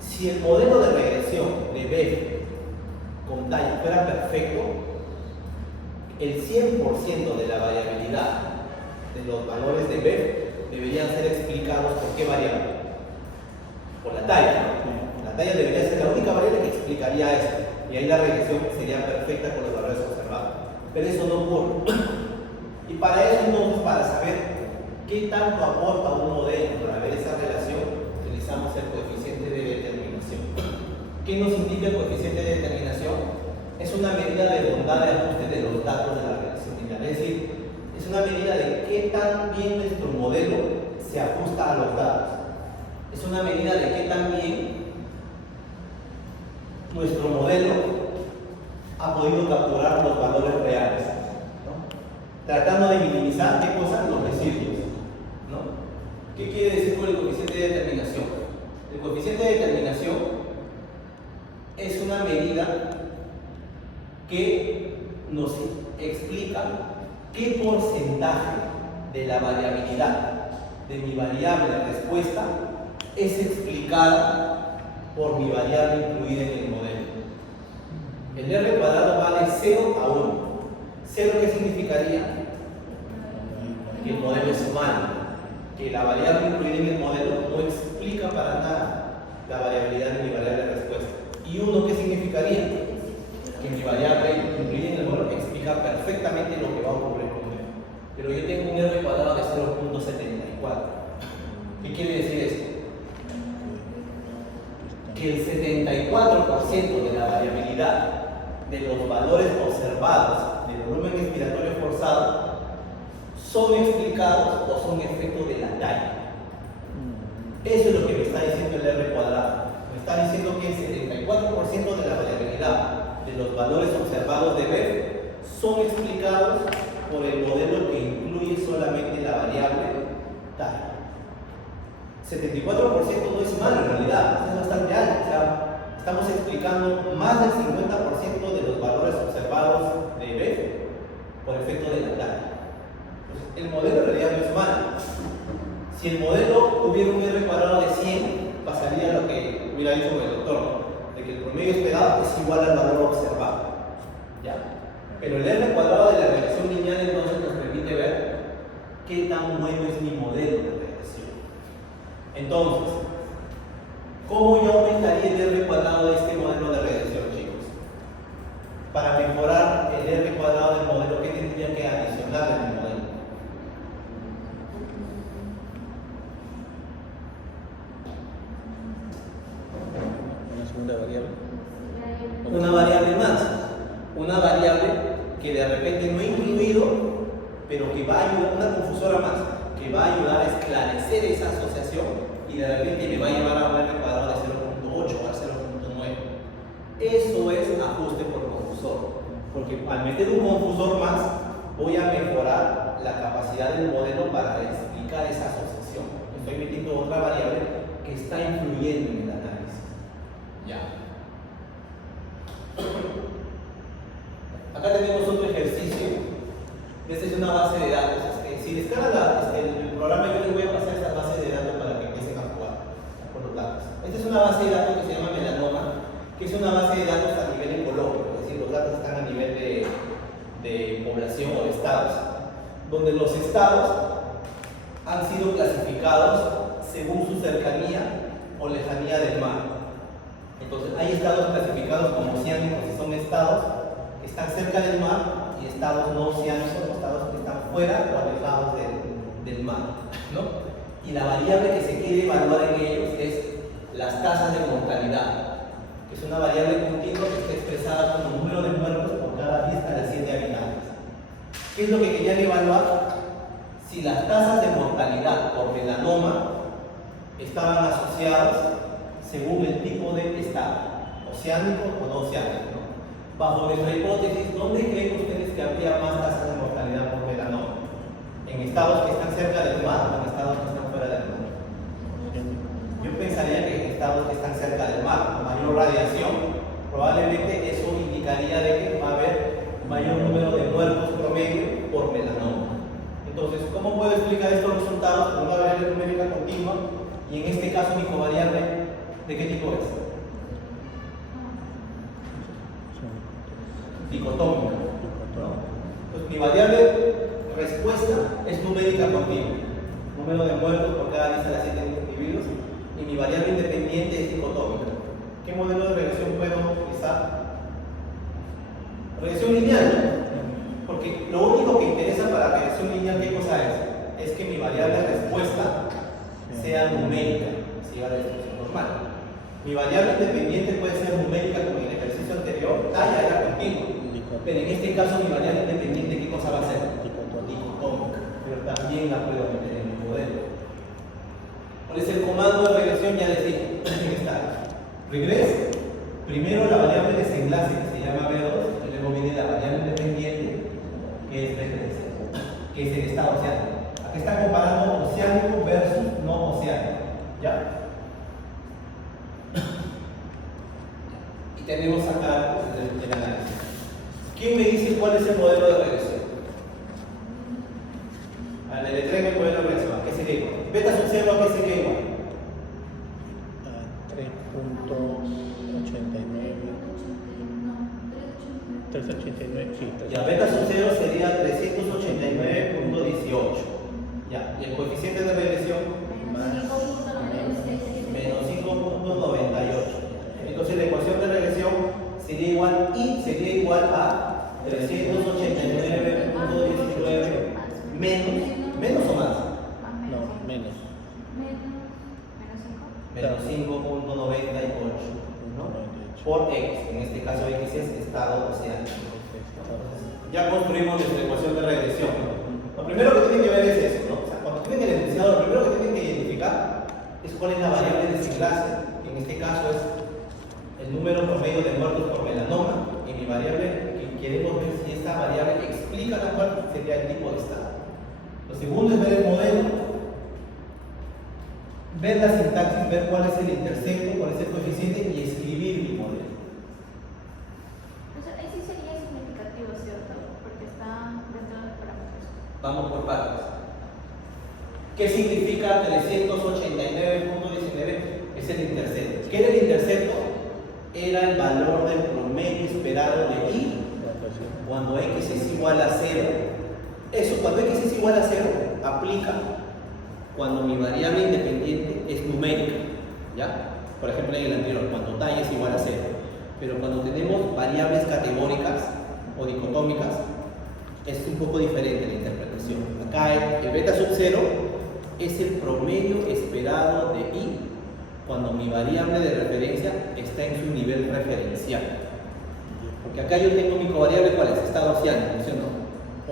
Si el modelo de regresión de B con talla fuera perfecto, el 100% de la variabilidad de los valores de B deberían ser explicados por qué variable. Por la talla. La talla debería ser la única variable que explicaría esto. Y ahí la regresión sería perfecta con los valores observados. Pero eso no ocurre. Y para eso entonces, para saber qué tanto aporta un modelo para ver esa relación, utilizamos el coeficiente de determinación. ¿Qué nos indica el coeficiente de determinación? Es una medida de bondad de ajuste de los datos de la relación lineal. Es decir, es una medida de qué tan bien nuestro modelo se ajusta a los datos. Es una medida de qué tan bien nuestro modelo ha podido capturar los valores reales, ¿no? Tratando de minimizar, ¿qué cosa? Los residuos, ¿no? ¿Qué quiere decir con el coeficiente de determinación? El coeficiente de determinación es una medida que nos explica qué porcentaje de la variabilidad de mi variable de respuesta es explicada por mi variable incluida en el modelo. El R cuadrado va de 0 a 1. Cero, ¿qué significaría? Que el modelo es malo, que la variable incluida en el modelo no explica para nada la variabilidad de mi variable de respuesta. Y 1, ¿qué significaría? Que mi variable incluida en el modelo explica perfectamente lo que va a ocurrir conmigo. Pero yo tengo un R cuadrado de 0.74. ¿Qué quiere decir esto? Que el 74% de la variabilidad de los valores observados del volumen expiratorio forzado son explicados o son efecto de la talla. Eso es lo que me está diciendo el R cuadrado. Me está diciendo que el 74% de la variabilidad de los valores observados de B son explicados por el modelo que incluye solamente la variable talla. 74% no es malo en realidad, es bastante alto. O sea, estamos explicando más del 50% de los valores observados de B por efecto de la talla. El modelo en realidad no es malo. Si el modelo tuviera un R cuadrado de 100, pasaría lo que hubiera dicho el doctor, ¿no? De que el promedio esperado es igual al valor observado. ¿Ya? Pero el R cuadrado de la regresión lineal entonces nos permite ver qué tan bueno es mi modelo de regresión. Entonces, ¿cómo yo aumentaría el R cuadrado de este modelo de regresión, chicos? Para mejorar el R cuadrado del modelo, ¿qué tendría que adicionar en el modelo? Una segunda variable. Una variable más. Una variable que de repente no he incluido, pero que va a ayudar, una confusora más, que va a ayudar a esclarecer esa asociación y de repente me va a llevar a un R cuadrado de 0.8 o a 0.9. Eso es ajuste por confusor, porque al meter un confusor más voy a mejorar la capacidad del modelo para explicar esa asociación. Estoy metiendo otra variable que está influyendo en el análisis. Ya. Acá tenemos otro ejercicio. Esta es una base de datos. Si descargan el programa, yo les voy a pasar esta base de datos para que empiecen a jugar con los datos. Esta es una base de datos que se llama Melanoma, que es una base de datos a nivel ecológico, es decir, los datos están a nivel de población o de estados, donde los estados han sido clasificados según su cercanía o lejanía del mar. Entonces, hay estados clasificados como oceánicos, que son estados que están cerca del mar, y estados no oceánicos, estados que están fuera o alejados del mar, ¿no? Y la variable que se quiere evaluar en ellos es las tasas de mortalidad, que es una variable continua que está expresada como número de muertos por cada 10 a las 7 habitantes. ¿Qué es lo que querían evaluar? Si las tasas de mortalidad por melanoma estaban asociadas según el tipo de estado, oceánico o no oceánico, ¿no? Bajo nuestra hipótesis, ¿dónde creen ustedes que habría más tasas de mortalidad por melanoma? ¿En estados que están cerca del mar o en estados que están fuera del mar? Yo pensaría que en estados que están cerca del mar, con mayor radiación, probablemente eso indicaría de que va a haber mayor número de muertos promedio por melanoma. Entonces, ¿cómo puedo explicar estos resultados con una variable numérica continua? Y en este caso mi covariable, ¿de qué tipo es? Dicotómica. Pues mi variable respuesta es numérica continua, número de muertos por cada 10 a las 7 individuos, y mi variable independiente es dicotómica. ¿Qué modelo de regresión puedo utilizar? Regresión lineal, porque lo único que interesa para regresión lineal, ¿qué cosa es? Es que mi variable respuesta sea numérica, si va a la distribución normal. Mi variable independiente puede ser numérica, como en el ejercicio anterior, talla era continua. Pero en este caso mi variable independiente, ¿qué cosa va a ser? Dicotómica. Pero también la puedo meter en mi modelo. Por eso el comando de regresión ya les dije, ¿dónde está? Regresa. Primero la variable desenlace, que se llama B2, y luego viene la variable independiente, que es regresa, que es el estado oceánico. Aquí está comparando oceánico versus no oceánico. ¿Ya? Y tenemos acá el análisis. ¿Quién me dice cuál es el modelo de regresión? Al deletreo el modelo de regresión. ¿A qué sería igual? Beta sub 0, ¿a qué sería igual? A 3.89. 389, sí. Ya, beta sub 0 sería menos 5.98, ¿no? Por X, en este caso X es estado oceánico. Ya construimos nuestra ecuación de regresión. Lo primero que tienen que ver es eso, ¿no? O sea, cuando tienen el enunciado, lo primero que tienen que identificar es cuál es la variable de desenlace, que en este caso es el número promedio de muertos por melanoma, y mi variable que queremos ver si esta variable explica la muerte sería el tipo de estado. Lo segundo es ver el modelo, ver la sintaxis, ver cuál es el intercepto, cuál es el coeficiente y escribir mi modelo. O sea, ahí sí sería significativo, ¿cierto? Porque está dentro de los parámetros. Vamos por partes. ¿Qué significa 389.19? Es el intercepto. ¿Qué era el intercepto? Era el valor del promedio esperado de I cuando X es igual a 0. Eso, cuando X es igual a 0, aplica cuando mi variable independiente es numérica, ¿ya? Por ejemplo, en el anterior, cuando talla es igual a 0. Pero cuando tenemos variables categóricas o dicotómicas, es un poco diferente la interpretación. Acá el beta sub 0 es el promedio esperado de I cuando mi variable de referencia está en su nivel referencial. Porque acá yo tengo mi covariable, ¿cuál es? Estado oceánico, ¿sí o no?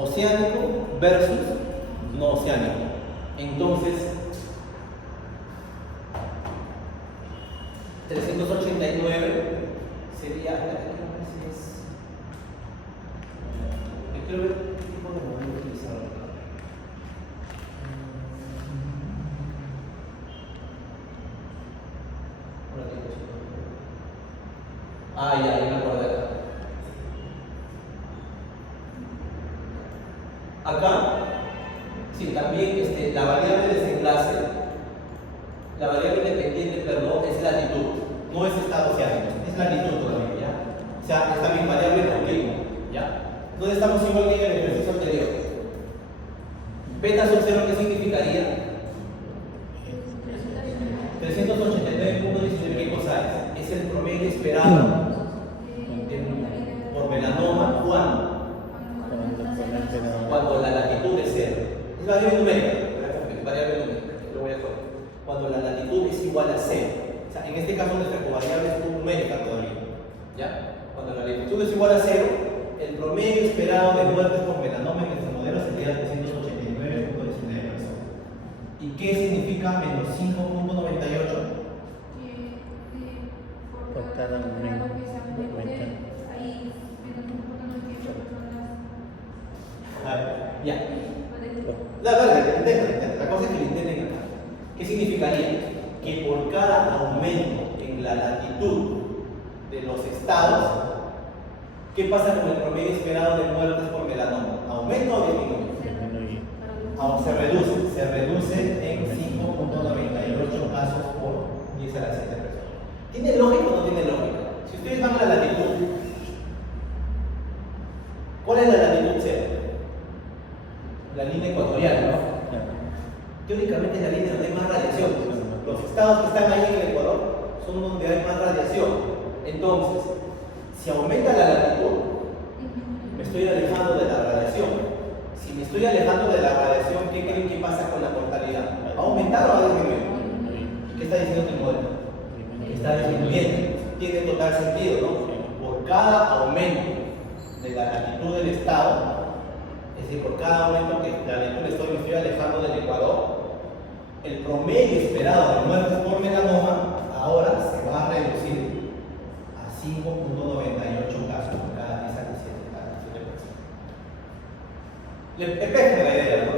Oceánico versus no oceánico. Entonces, 389 sería, quiero ver qué tipo de modelo utilizar acá. Ah, ya me acordé acá. Acá, sí, también la variable de desenlace, la variable independiente, perdón, es latitud, no es estado oceánico, es latitud todavía, ¿ya? O sea, está mi variable continua, ¿ya? Entonces estamos igual que en el ejercicio anterior. Beta sub 0, ¿qué significaría? 389.19, ¿qué cosa es? Es el promedio esperado por melanoma, ¿cuándo? Cuando la latitud es 0. Es variable numérica, lo voy a poner. Cuando la latitud es igual a 0. O sea, en este caso nuestra covariable es numérica todavía, ¿ya? Cuando la latitud es igual a 0, el promedio esperado de muertes por melanoma en nuestro modelo sería 389.19 personas. ¿Y qué significa menos 5.98? Por cada momento. Ya. Dale, entiende. La cosa es que lo entienden acá. ¿Qué significaría? Que por cada aumento en la latitud de los estados, ¿qué pasa con el promedio esperado de muertes por melanoma? ¿Aumenta o disminuye? Se reduce en 5.98 casos por 10 a la 7 personas. ¿Tiene lógica o no tiene lógica? Si ustedes van a la latitud, ¿cuál es la latitud 0? La línea ecuatorial, ¿no? Teóricamente es la línea donde hay más radiación. Los estados que están ahí en el Ecuador son donde hay más radiación. Entonces, si aumenta la latitud, me estoy alejando de la radiación. Si me estoy alejando de la radiación, ¿qué creen que pasa con la mortalidad? ¿Va a aumentar o va a disminuir? ¿Y qué está diciendo el modelo? Que está disminuyendo. Tiene total sentido, ¿no? Por cada aumento de la latitud del estado, es decir, por cada aumento que la latitud me estoy alejando del Ecuador, el promedio esperado de muertes por melanoma ahora se va a reducir a 5.98 casos por cada 10 a 17 personas. Le pesca la idea, ¿no?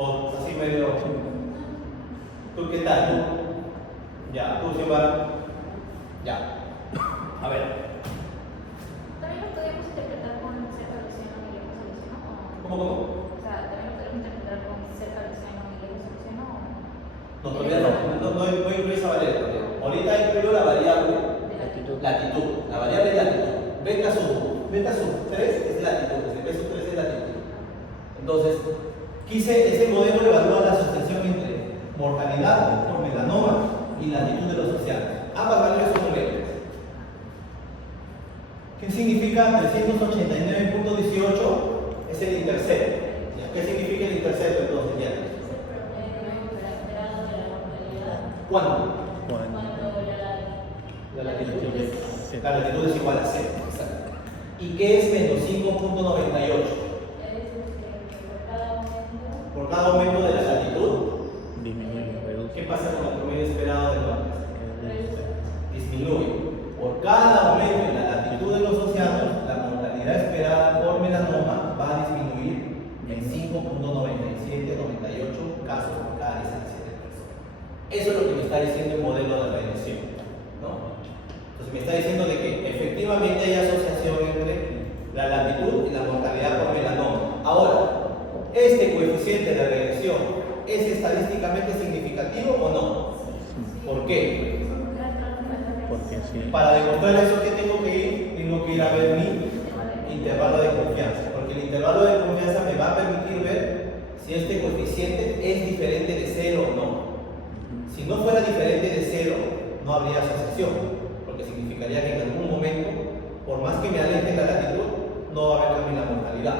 O así medio. ¿Tú qué tal? ¿Tú? Ya, tú, Xiomara. Ya. A ver. También lo podríamos interpretar con cerca de seno y lejos del seno, ¿o? ¿Cómo? O sea, también lo podríamos interpretar con cerca del seno y lejos del seno, ¿o? No, todavía no incluye esa variable. Ahorita incluyo la variable latitud. La variable latitud. Beta sub 3 es latitud. El B sub 3 es latitud. Entonces, ese modelo evalúa la asociación entre mortalidad por melanoma y latitud de los océanos. Ambas variables son numéricas. ¿Qué significa 389.18? Es el intercepto. ¿Qué significa el intercepto entonces? Ya. Es el promedio esperado de la mortalidad. ¿Cuándo? Cuando La latitud es igual a 0. Exacto. ¿Y qué es menos 5.98? Por cada aumento de la latitud, Disminuye, reduce. ¿qué pasa con el promedio esperado de normas? Disminuye. Por cada aumento en la latitud de los océanos, la mortalidad esperada por melanoma va a disminuir en 5.97, 98 casos por cada 17 personas. Eso es lo que me está diciendo el modelo de regresión, ¿no? Entonces me está diciendo de que efectivamente hay asociación entre la latitud y la mortalidad por melanoma. Ahora, ¿este coeficiente de regresión es estadísticamente significativo o no? ¿Por qué? Porque sí. Para demostrar eso, ¿qué tengo que ir? Tengo que ir a ver mi intervalo de confianza, porque el intervalo de confianza me va a permitir ver si este coeficiente es diferente de 0 o no. Si no fuera diferente de 0, no habría asociación, porque significaría que en algún momento, por más que me aleje la latitud, no va a haber cambio en la mortalidad.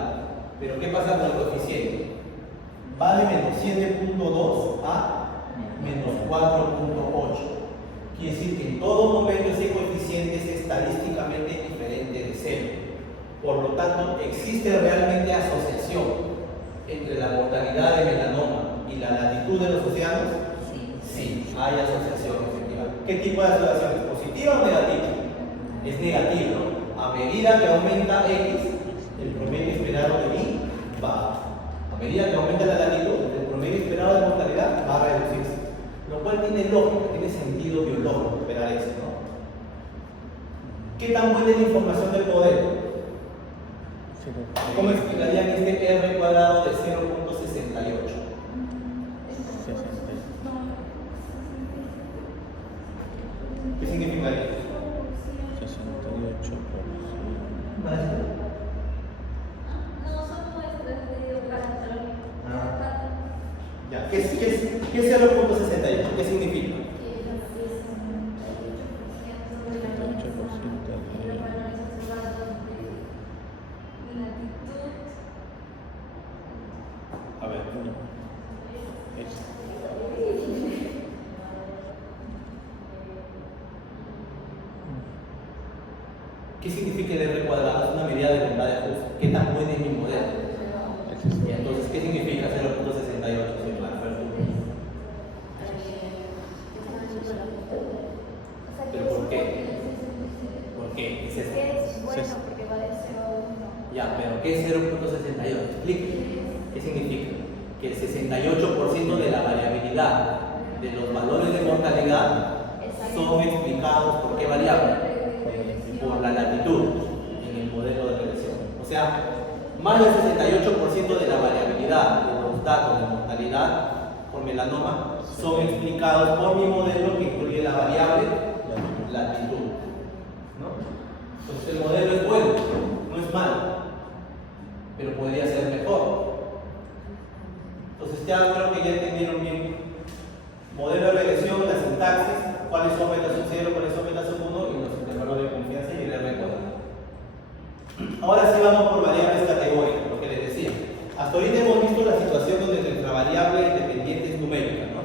Pero ¿qué pasa con el coeficiente? Va de menos 7.2 a menos 4.8. Quiere decir que en todo momento ese coeficiente es estadísticamente diferente de 0. Por lo tanto, ¿existe realmente asociación entre la mortalidad de melanoma y la latitud de los océanos? Sí, hay asociación efectiva. ¿Qué tipo de asociación es? ¿Positiva o negativa? Es negativa. A medida que aumenta X, el promedio esperado de Y baja. A medida que aumenta la latitud, el promedio esperado de mortalidad va a reducirse. Lo cual tiene lógica, tiene sentido biológico esperar eso, ¿no? ¿Qué tan buena es la información del modelo? ¿Cómo explicarían este R cuadrado de 0.68? 60. ¿Qué significaría? 68 por Ya. ¿Qué es 0.68? ¿Qué significa? 68% de... A ver. ¿Qué significa el R cuadrado? Es una medida de bondad de ajuste. ¿Qué tan buen es mi modelo? Y entonces, ¿qué significa 0.68? Soy claro. ¿Pero por qué? ¿Por qué? ¿Es eso? Ya, pero ¿qué es 0.68? Explique. ¿Qué significa? Que el 68% de la variabilidad de los valores de mortalidad son explicados por qué variable? Por la latitud en el modelo de regresión. O sea, más del 68% de la variabilidad de los datos de mortalidad por melanoma son explicados por mi modelo que incluye la variable latitud, ¿no? Entonces el modelo es bueno, no es malo, pero podría ser mejor. Entonces ya creo que ya entendieron bien. Modelo de regresión, la sintaxis, cuáles son beta sub 0, cuáles son beta sub 1 y los intervalos de confianza y el R cuadrado. Ahora sí vamos por variables categóricas, lo que les decía. Hasta ahorita hemos visto la situación donde nuestra variable independiente es numérica, ¿no?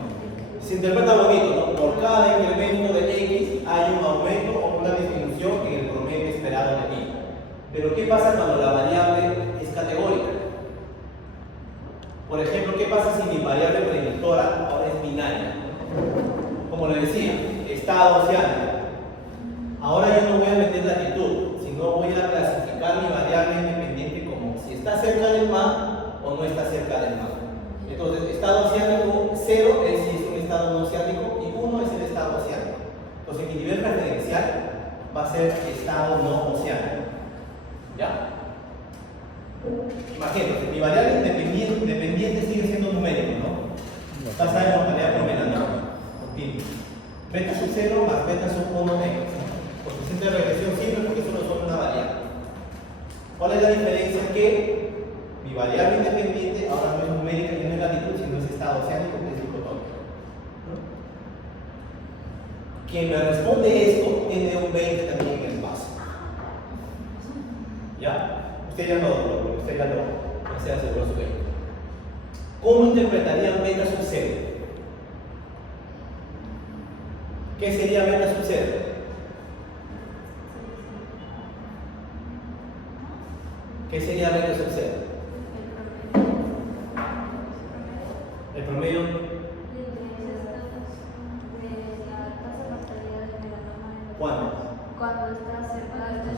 Se interpreta bonito, ¿no? Por cada incremento de X hay un aumento o una disminución en el promedio esperado de Y. Pero ¿qué pasa cuando la variable es categórica? Por ejemplo, ¿qué pasa si mi variable predictora ahora es binaria? Como les decía, estado oceánico. Ahora yo no voy a meter latitud, sino voy a clasificar mi variable independiente como si está cerca del mar o no está cerca del mar. Entonces, estado oceánico 0 es si es un estado no oceánico y 1 es el estado oceánico. Entonces, mi nivel referencial va a ser estado no oceánico. ¿Ya? Imagínense, mi variable independiente sigue siendo numérico, ¿no? Tasa de mortalidad por melanoma, continuo. Beta sub 0 más beta sub 1 X. Coeficiente de regresión siempre porque solo son una variable. ¿Cuál es la diferencia? Que mi variable independiente ahora no es numérica ni no es latitud, sino es estado oceánico, que es dicotómico, ¿no? Quien me responde esto tiene un 20 también en el paso. ¿Ya? Usted ya se aseguró su 20. ¿Cómo interpretarían beta sub 0? ¿Qué sería beta sub 0? ¿Qué sería beta sub 0? El promedio. ¿Cuándo? Cuando está cerca de los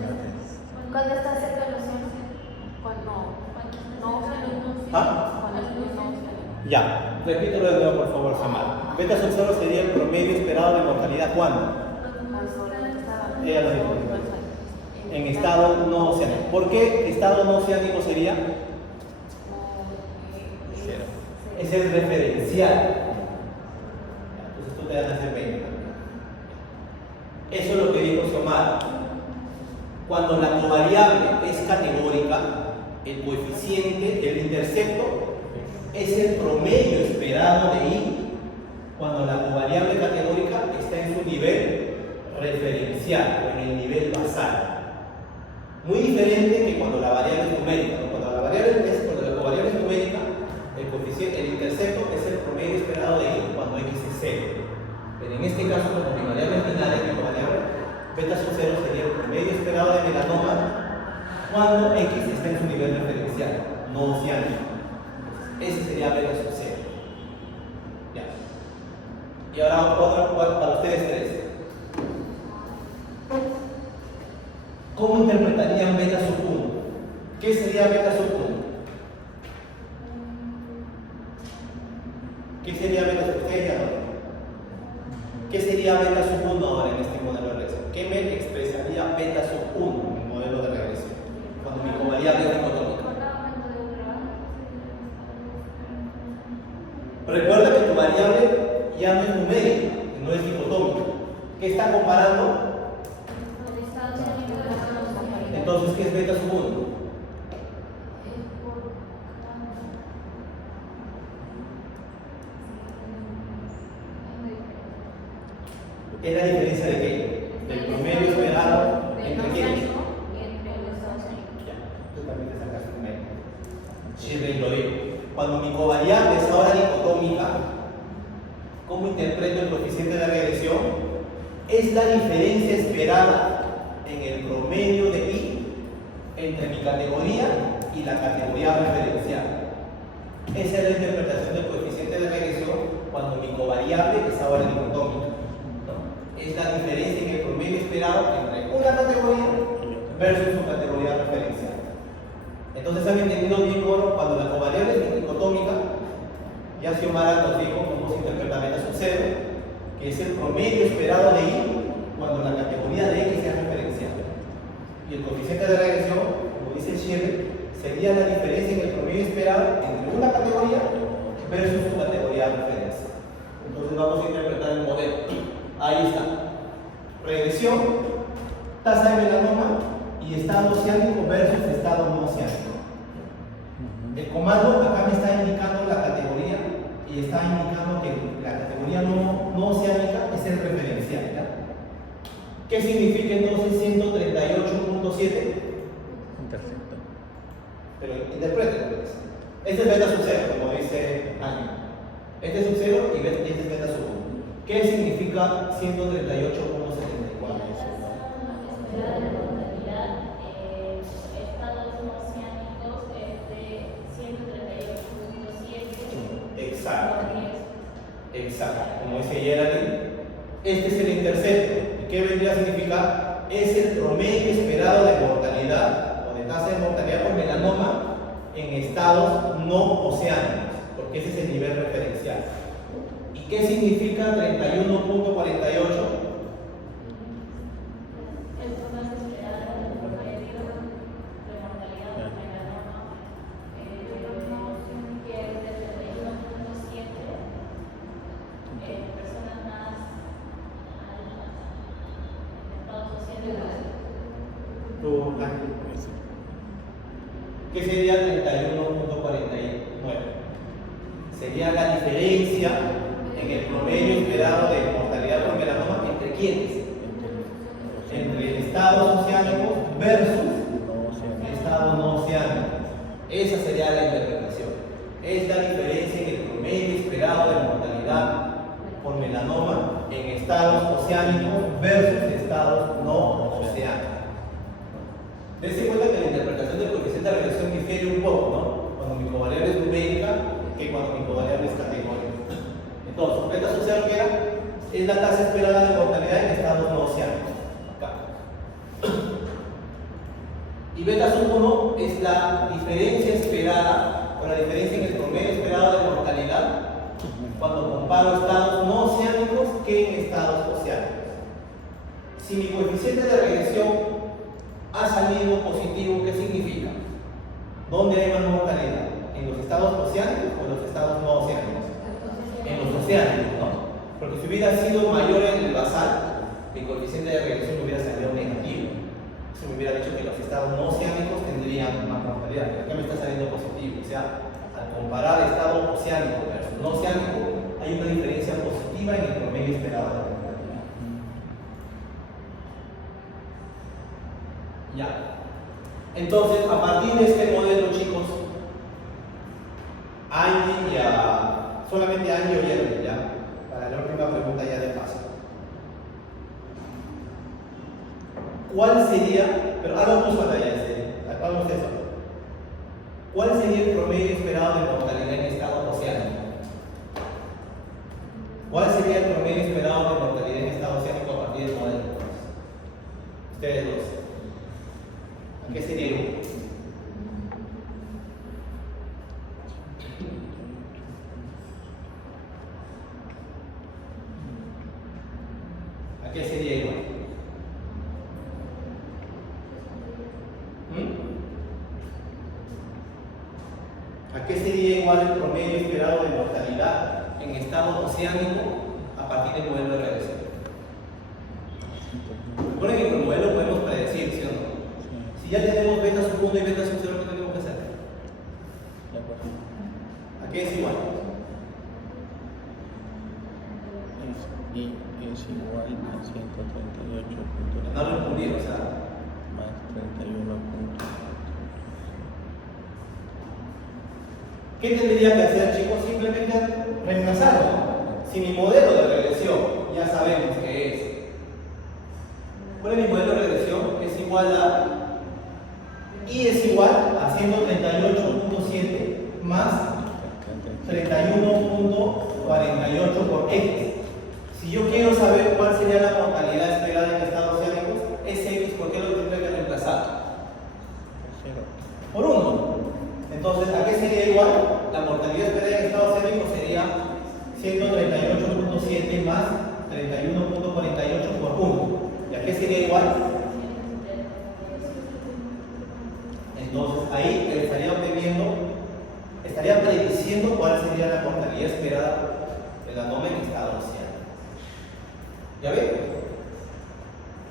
cuando está cerca de los 100, cuando no usa luz. ¿Ah? Cuando la luz no usa. Ya, repítelo de nuevo por favor, Jamal. Beta sub 0 sería el promedio esperado de mortalidad. ¿Cuándo? Ella lo dijo. En estado no oceánico. ¿Por qué estado no oceánico sería? Cero. Es el referencial. Entonces tú te das a hacer 20 también. Eso es lo que dijo Xiomara. Cuando la covariable es categórica, el coeficiente, el intercepto, es el promedio esperado de I cuando la covariable categórica está en su nivel referencial o en el nivel basal. Muy diferente que cuando la variable es numérica. Cuando la covariable es numérica, el coeficiente, el intercepto es el promedio esperado de I cuando X es 0. Pero en este caso, como mi variable es binaria, mi covariable beta sub 0 sería el promedio esperado de melanoma cuando X está en su nivel referencial, no oceánico. Ese sería beta sub 0. Ya. Y ahora otra para ustedes tres. ¿Cómo interpretarían beta sub 1? ¿Qué sería beta sub 1? ¿Qué sería beta sub 1? ¿Qué sería beta sub 1 ahora en este modelo de regresión? ¿Qué me expresaría beta sub 1 en el modelo de regresión? Cuando mi covariable es dicotómica. Recuerda que tu variable ya no es numérica, no es dicotómica. ¿Qué está comparando? Entonces, ¿qué es beta sub 1? ¿Es la diferencia de qué? Del promedio esperado entre quiénes. Ya, tú también te sacas un medio. Sí, lo digo. Cuando mi covariable es ahora dicotómica, ¿cómo interpreto el coeficiente de regresión? Es la diferencia esperada en el promedio de I entre mi categoría y la categoría referencial. Esa es la interpretación del coeficiente de regresión cuando mi covariable es ahora dicotómica. Es la diferencia en el promedio esperado entre una categoría versus su categoría referencial. Entonces, ¿han entendido bien cuando la covariable es dicotómica? Ya Xiomara nos dijo cómo se interpreta beta sub 0, que es el promedio esperado de I cuando la categoría de X es referencial. Y el coeficiente de regresión, como dice Schirmer, sería la diferencia en el promedio esperado entre una categoría versus su categoría de referencia. Entonces vamos a interpretar el modelo. Ahí está. Regresión, tasa de melanoma y estado oceánico versus estado no oceánico. El comando acá me está indicando la categoría y está indicando que la categoría no oceánica es el referencial. ¿Ya? ¿Qué significa entonces 138.7? Intercepto. Pero interpreten. Este es beta sub 0, como dice Ángel. Este es sub 0 y este es beta sub 1. ¿Qué significa 138.74? Esperada de mortalidad estados no oceánicos es de 138.7. Exacto. Exacto. Como dice Geraldine, este es el intercepto. ¿Qué vendría a significar? Es el promedio esperado de mortalidad o de tasa de mortalidad por melanoma en estados no oceánicos, porque ese es el nivel referencial. ¿Y qué significa 31.48? El promedio esperado del promedio de mortalidad por melanoma que es de 31.7 personas más estados oceánicos. ¿Qué sería 31.49? Sería la diferencia en el promedio esperado de mortalidad por melanoma entre quiénes? Entre estados oceánicos versus estados no oceánicos. Esa sería la interpretación. Es la diferencia en el promedio esperado de mortalidad por melanoma en estados oceánicos versus estados no oceánicos. Dense cuenta que la interpretación representación del coeficiente de regresión difiere un poco, ¿no? Cuando mi covariable es numérica que cuando mi covariable es categórica. Entonces, beta social que era es la tasa esperada de mortalidad en estados no oceánicos. Acá. Y beta sub 1 es la diferencia esperada o la diferencia en el promedio esperado de mortalidad cuando comparo estados no oceánicos que en estados oceánicos. Si mi coeficiente de regresión ha salido positivo, ¿qué significa? ¿Dónde hay más mortalidad? ¿En los estados oceánicos o en los estados no oceánicos? En los oceánicos, ¿no? Porque si hubiera sido mayor en el basal, mi coeficiente de regresión hubiera salido negativo. Eso me hubiera dicho que los estados no oceánicos tendrían más mortalidad. Pero acá me está saliendo positivo. O sea, al comparar estado oceánico versus no oceánico, hay una diferencia positiva en el promedio esperado de la mortalidad. Ya. Entonces, a partir de este modelo, chicos, Angie solamente Angie o Yerby, ¿ya? Para la última pregunta ya de paso. ¿Cuál sería, pero hazlo tú sola ya, hagamos eso. ¿Cuál sería el promedio esperado de mortalidad en estado oceánico? ¿Cuál sería el promedio esperado de mortalidad en estado oceánico a partir del modelo? Ustedes dos. ¿A qué sería igual? ¿A qué sería igual? ¿A qué sería igual el promedio esperado de mortalidad en estado oceánico a partir del modelo de regresión? Recuerden que con el modelo podemos predecir, ¿sí o no? Si ya tenemos beta sub 1 y beta sub 0, ¿qué tenemos que hacer? ¿A qué es igual? Es igual a 138. No lo respondí, o sea. Más 31 puntos. ¿Qué tendría que hacer, chicos? Simplemente reemplazarlo. Si mi modelo de regresión ya sabemos que es. ¿Cuál es mi modelo de regresión? Es igual a. Y es igual a 138.7 más 31.48 por X. Si yo quiero saber cuál sería la mortalidad esperada en estados oceánicos, es X, ¿por qué lo tendré que reemplazar? Por 1. Entonces, ¿a qué sería igual? La mortalidad esperada en estado oceánico sería 138.7 más 31.48 por 1. ¿Y a qué sería igual? Entonces, ahí estaría prediciendo cuál sería la mortalidad esperada de la NOM en estado oceánico. ¿Ya ven?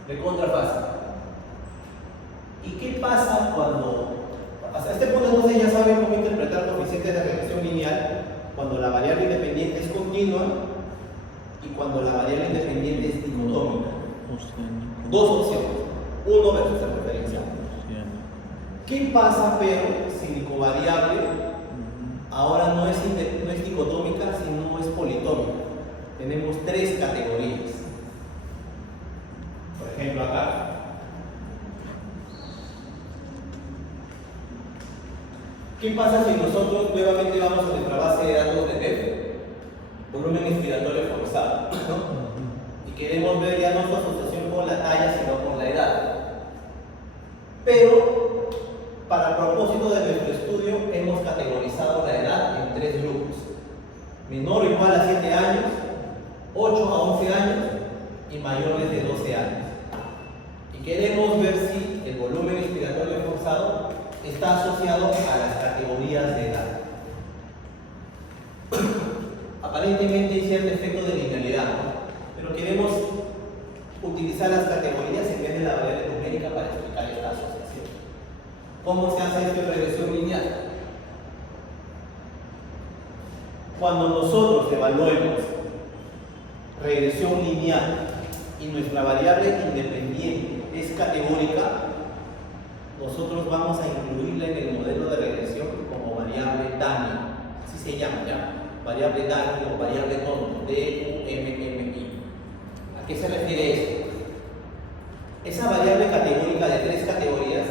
De contrafase. ¿Y qué pasa cuando... Hasta este punto entonces ya saben cómo interpretar coeficientes de regresión lineal cuando la variable independiente es continua y cuando la variable independiente es dicotómica. Dos opciones, uno versus la referencia. ¿Qué pasa pero si mi covariable ahora no es dicotómica sino es politómica? Tenemos tres categorías. Por ejemplo acá. ¿Qué pasa si nosotros nuevamente vamos a nuestra base de datos de PEP, volumen expiratorio forzado, ¿no? Y queremos ver ya no su asociación con la talla, sino con la edad? Pero, para el propósito de nuestro estudio, hemos categorizado la edad en tres grupos: menor o igual a 7 años, 8 a 11 años y mayores de 12 años. Y queremos ver si el volumen expiratorio forzado está asociado a las categorías de edad. Aparentemente hay cierto efecto de linealidad, ¿no? Pero queremos utilizar las categorías en vez de la variable numérica para explicar esta asociación. ¿Cómo se hace esto en regresión lineal? Cuando nosotros evaluemos regresión lineal y nuestra variable independiente es categórica, nosotros vamos a incluirla en el modelo de regresión como variable DANI, así se llama ya, variable DANI o variable DOMI, D-U-M-M-I. ¿A qué se refiere esto? Esa variable categórica de tres categorías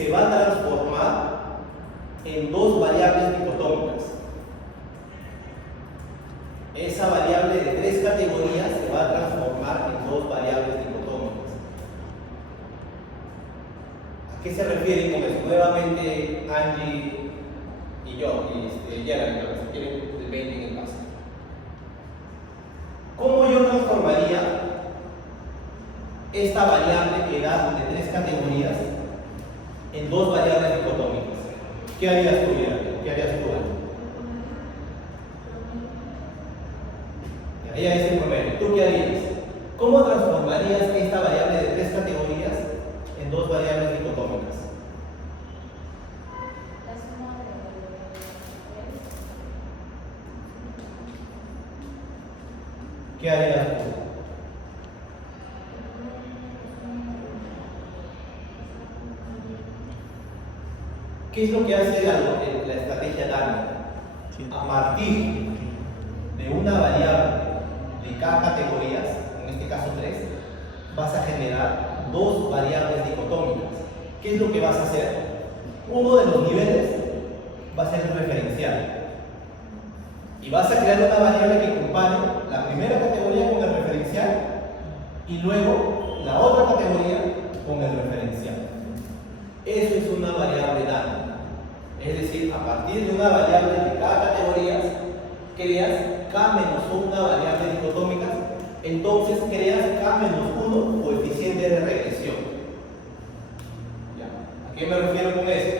se va a transformar en dos variables dicotómicas. Esa variable de 3 categorías se va a transformar en dos variables dicotómicas. ¿A qué se refieren con eso? Nuevamente Angie y yo, y Gerald, si quieren el 20 en el caso. ¿Cómo yo transformaría esta variable que da de 3 categorías en dos variables dicotómicas? ¿Qué harías tú, Gerald? ¿Qué harías tú, Angie? Ella es el promedio. ¿Tú qué harías? ¿Cómo transformarías esta variable de 3 categorías en dos variables dicotómicas? La suma de ¿Qué harías tú? ¿Qué es lo que hace la estrategia Dharma? A partir de una variable de cada categoría, en este caso 3, vas a generar dos variables dicotómicas. ¿Qué es lo que vas a hacer? Uno de los niveles va a ser el referencial. Y vas a crear una variable que compare la primera categoría con el referencial y luego la otra categoría con el referencial. Eso es una variable dada. Es decir, a partir de una variable de cada categoría, creas K-1 una variable dicotómica, entonces creas K-1 coeficiente de regresión. ¿Ya? ¿A qué me refiero con eso?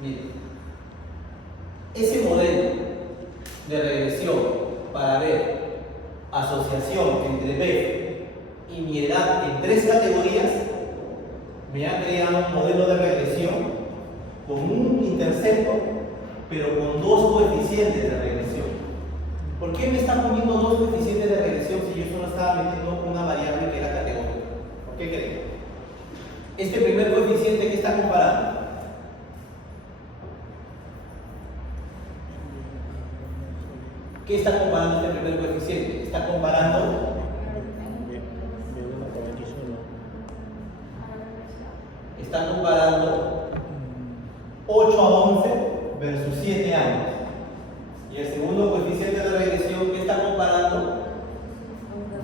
Miren, ese modelo de regresión para ver asociación entre B y mi edad en 3 categorías me ha creado un modelo de regresión con un intercepto pero con 2 coeficientes de regresión. ¿Por qué me está poniendo 2 coeficientes de regresión si yo solo estaba metiendo una variable que era categórica? ¿Por qué creen? Este primer coeficiente que está comparando, ¿qué está comparando este primer coeficiente? Está comparando está comparando 8 a 11 versus 7 años. Y el segundo coeficiente de regresión que está comparando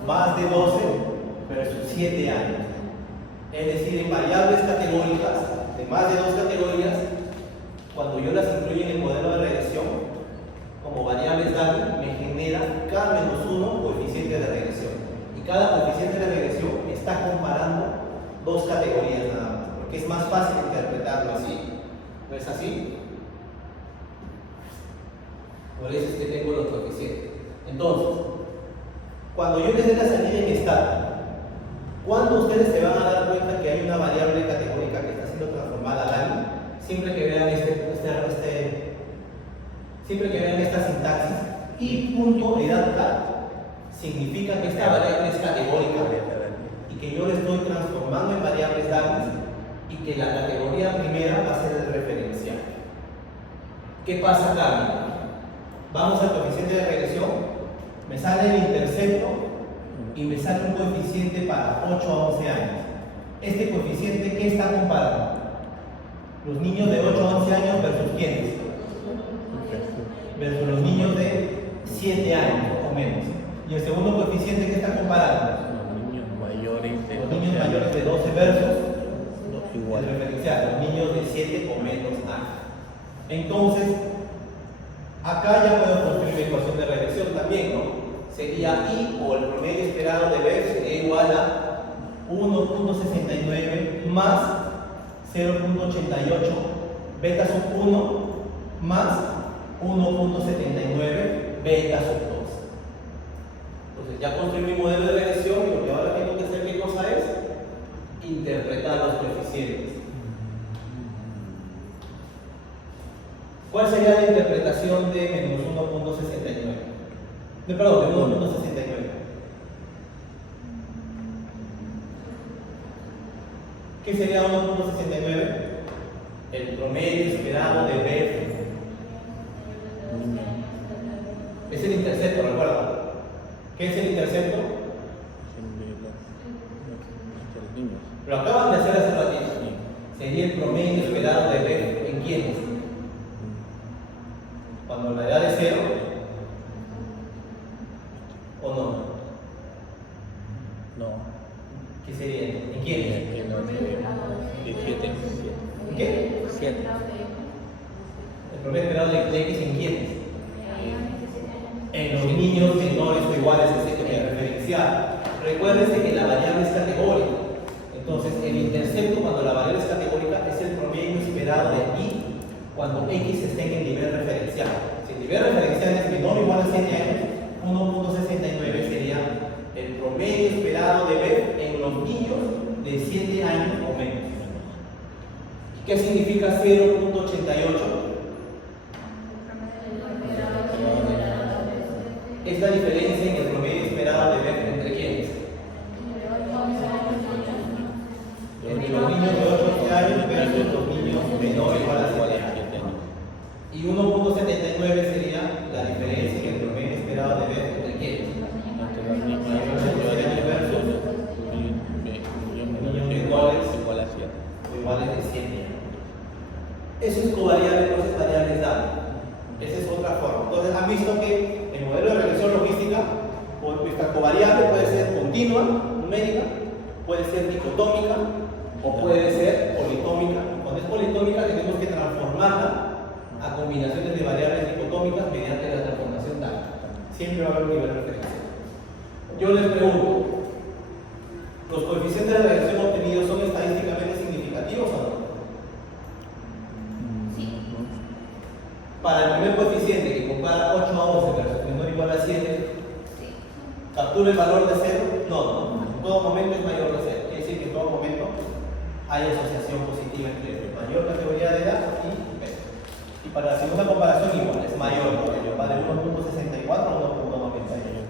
más de 12 versus 7 años. Es decir, en variables categóricas de más de 2 categorías, cuando yo las incluyo en el modelo de regresión, como variables DAMI, me genera K-1 coeficiente de regresión. Y cada coeficiente de regresión está comparando 2 categorías nada más, porque es más fácil interpretarlo así. ¿No es así? Por eso es que tengo los coeficientes. Entonces, cuando yo les dé la salida en estado, ¿cuándo ustedes se van a dar cuenta que hay una variable categórica que está siendo transformada a DAMI? Siempre que vean siempre que vean esta sintaxis, y punto edad K, significa que esta variable es categórica y que yo le estoy transformando en variables DAMI y que la categoría primera va a ser el referencial. ¿Qué pasa acá? Vamos al coeficiente de regresión, me sale el intercepto y me sale un coeficiente para 8 a 11 años. Este coeficiente, ¿qué está comparando? Los niños de 8 a 11 años versus ¿quiénes? Versus los niños de 7 años o menos. Y el segundo coeficiente, ¿qué está comparando? Los niños mayores de 12 versus igual. el referencial, los niños de 7 o menos años. Entonces, acá ya puedo construir mi ecuación de regresión también, ¿no? Sería I, o el promedio esperado de B, sería igual a 1.69 más 0.88 beta sub 1 más 1.79 beta sub 2. Entonces ya construí mi modelo de regresión y lo que ahora tengo que hacer, ¿qué cosa es? Interpretar los coeficientes. ¿Cuál sería la interpretación de menos 1.69? Perdón, de 1.69. ¿Qué sería 1.69? El promedio esperado de B. Es el intercepto, recuerda. ¿Qué es el intercepto? Lo acaban de hacer hace ratito. Sería el promedio promedio esperado de B en quiénes. Cuando la edad es 0, ¿o no? No. ¿Qué sería? ¿En quiénes? Que no de 7. ¿En qué? 7. El promedio esperado de X en quiénes. En los niños menores o iguales a ese que me referenciaba. Recuérdense que la variable es categórica. Entonces, el intercepto cuando la variable es categórica es el promedio esperado de Y cuando X esté en el nivel referencial. Si el nivel referencial es menor o igual a 7 años, 1.69 sería el promedio esperado de B en los niños de 7 años o menos. ¿Qué significa 0.88? Es la diferencia en el promedio esperado de B entre quiénes. Entre los niños de 8 años versus los niños menores o igual a 7 años. Y 1.79 sería la diferencia en el promedio esperado de B entre quiénes. Entre los niños mayores versus niños iguales a 7. O iguales de 7 años. Eso es covariable, no es variable dable. Esa es otra forma. Entonces han visto que el modelo de regresión logística, nuestra covariable puede ser continua, numérica, puede ser dicotómica o puede ser politómica. Cuando es politómica tenemos que transformarla a combinaciones de variables dicotómicas mediante la transformación DAG. Siempre va a haber un nivel de referencia. Yo les pregunto, ¿los coeficientes de regresión obtenidos son estadísticamente significativos o no? Para el primer coeficiente que compara 8 a 11 versus menor o igual a 7, ¿captura el valor de 0? No. En todo momento es mayor de 0. Quiere decir que en todo momento hay asociación positiva entre mayor categoría de edad y B. Y para la segunda comparación igual, es mayor, va de 1.64 a 1.91.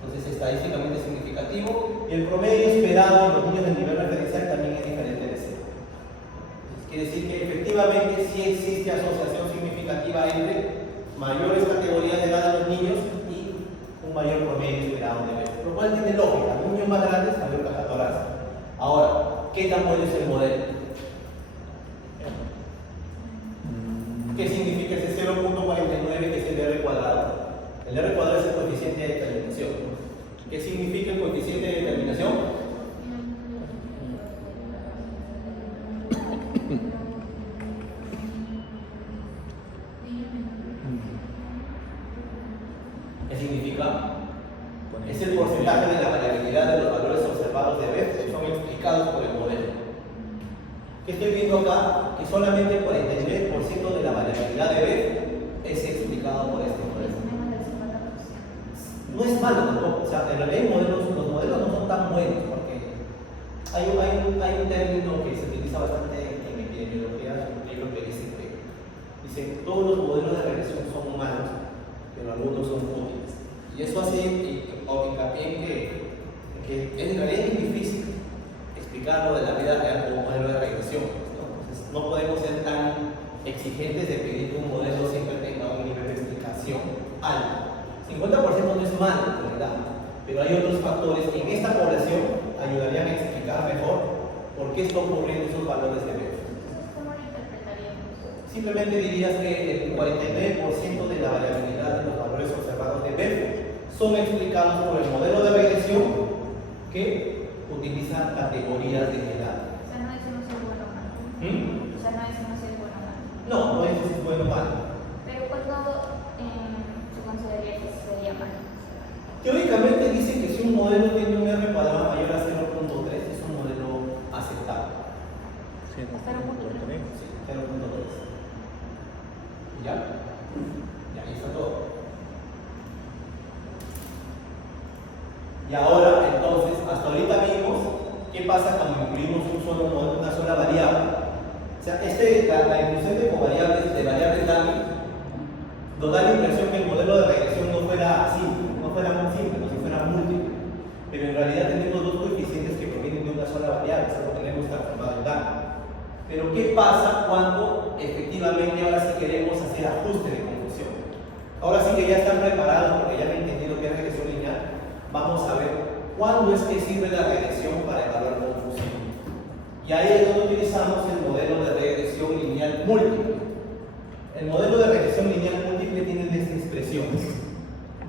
Entonces estadísticamente significativo y el promedio esperado en los niños del nivel referencial también es diferente de 0. Quiere decir que efectivamente sí existe asociación significativa entre mayores categorías de edad de los niños y un mayor promedio esperado de B. Lo cual tiene lógica, los niños más grandes, mayor caja torácica. Ahora, ¿qué tan bueno es el modelo? ¿Qué significa ese 0.49 que es el R cuadrado? El R cuadrado es el coeficiente de determinación. ¿Qué significa el coeficiente de determinación? ¿Qué significa? Es el porcentaje de la variabilidad de los valores observados de B que son explicados por el modelo. ¿Qué estoy viendo acá? Que solamente el 49% de la variabilidad de B es explicado por este modelo. No es malo tampoco, o sea, en realidad los modelos no son tan buenos porque hay un término que se utiliza bastante en epidemiología, un libro que dice todos los modelos de regresión son malos, pero algunos son útiles. Y eso hace hincapié en que en realidad es difícil explicar lo de la vida real como modelo de regresión, ¿no? Entonces no podemos ser tan exigentes de pedir que un modelo siempre tenga un nivel de explicación alto. 50% no es malo en realidad, pero hay otros factores que en esta población ayudarían a explicar mejor por qué está ocurriendo esos valores de B. ¿Cómo lo interpretaríamos? Simplemente dirías que el 49% de la variabilidad de los valores observados de B son explicados por el modelo de regresión que utiliza categorías de edad. O sea, no decimos el bueno o malo. O sea, no decimos el bueno o malo. No es si es bueno o malo. Pero cuando se consideraría que sería malo. Teóricamente dice que si un modelo tiene un R cuadrado mayor a 0.3 es un modelo aceptable. 0.3. Sí, 0.3. ¿Ya? Ya, ahí está todo. Y ahora, entonces, hasta ahorita vimos qué pasa cuando incluimos un solo modelo, una sola variable. O sea, la inclusión de covariables, de variables dummy, nos da la impresión que el modelo de regresión no fuera simple, no fuera muy simple, no fuera múltiple. Pero en realidad tenemos dos coeficientes que provienen de una sola variable, eso lo tenemos transformado en dummy. Pero ¿qué pasa cuando efectivamente ahora sí queremos hacer ajuste de confusión? Ahora sí que ya están preparados porque ya han entendido qué es regresión lineal. Vamos a ver cuándo es que sirve la regresión para evaluar confusión. Y ahí es donde utilizamos el modelo de regresión lineal múltiple. El modelo de regresión lineal múltiple tiene esta expresión,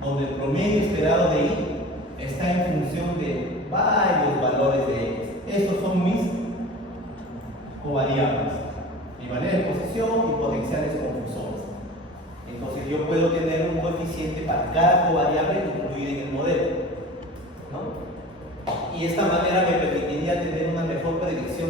donde el promedio esperado de y está en función de varios valores de x. Estos son mis covariables, mi manera de posición y potenciales confusores. Entonces yo puedo tener un coeficiente para cada covariable incluida en el modelo, ¿no? Y esta manera me permitiría tener una mejor predicción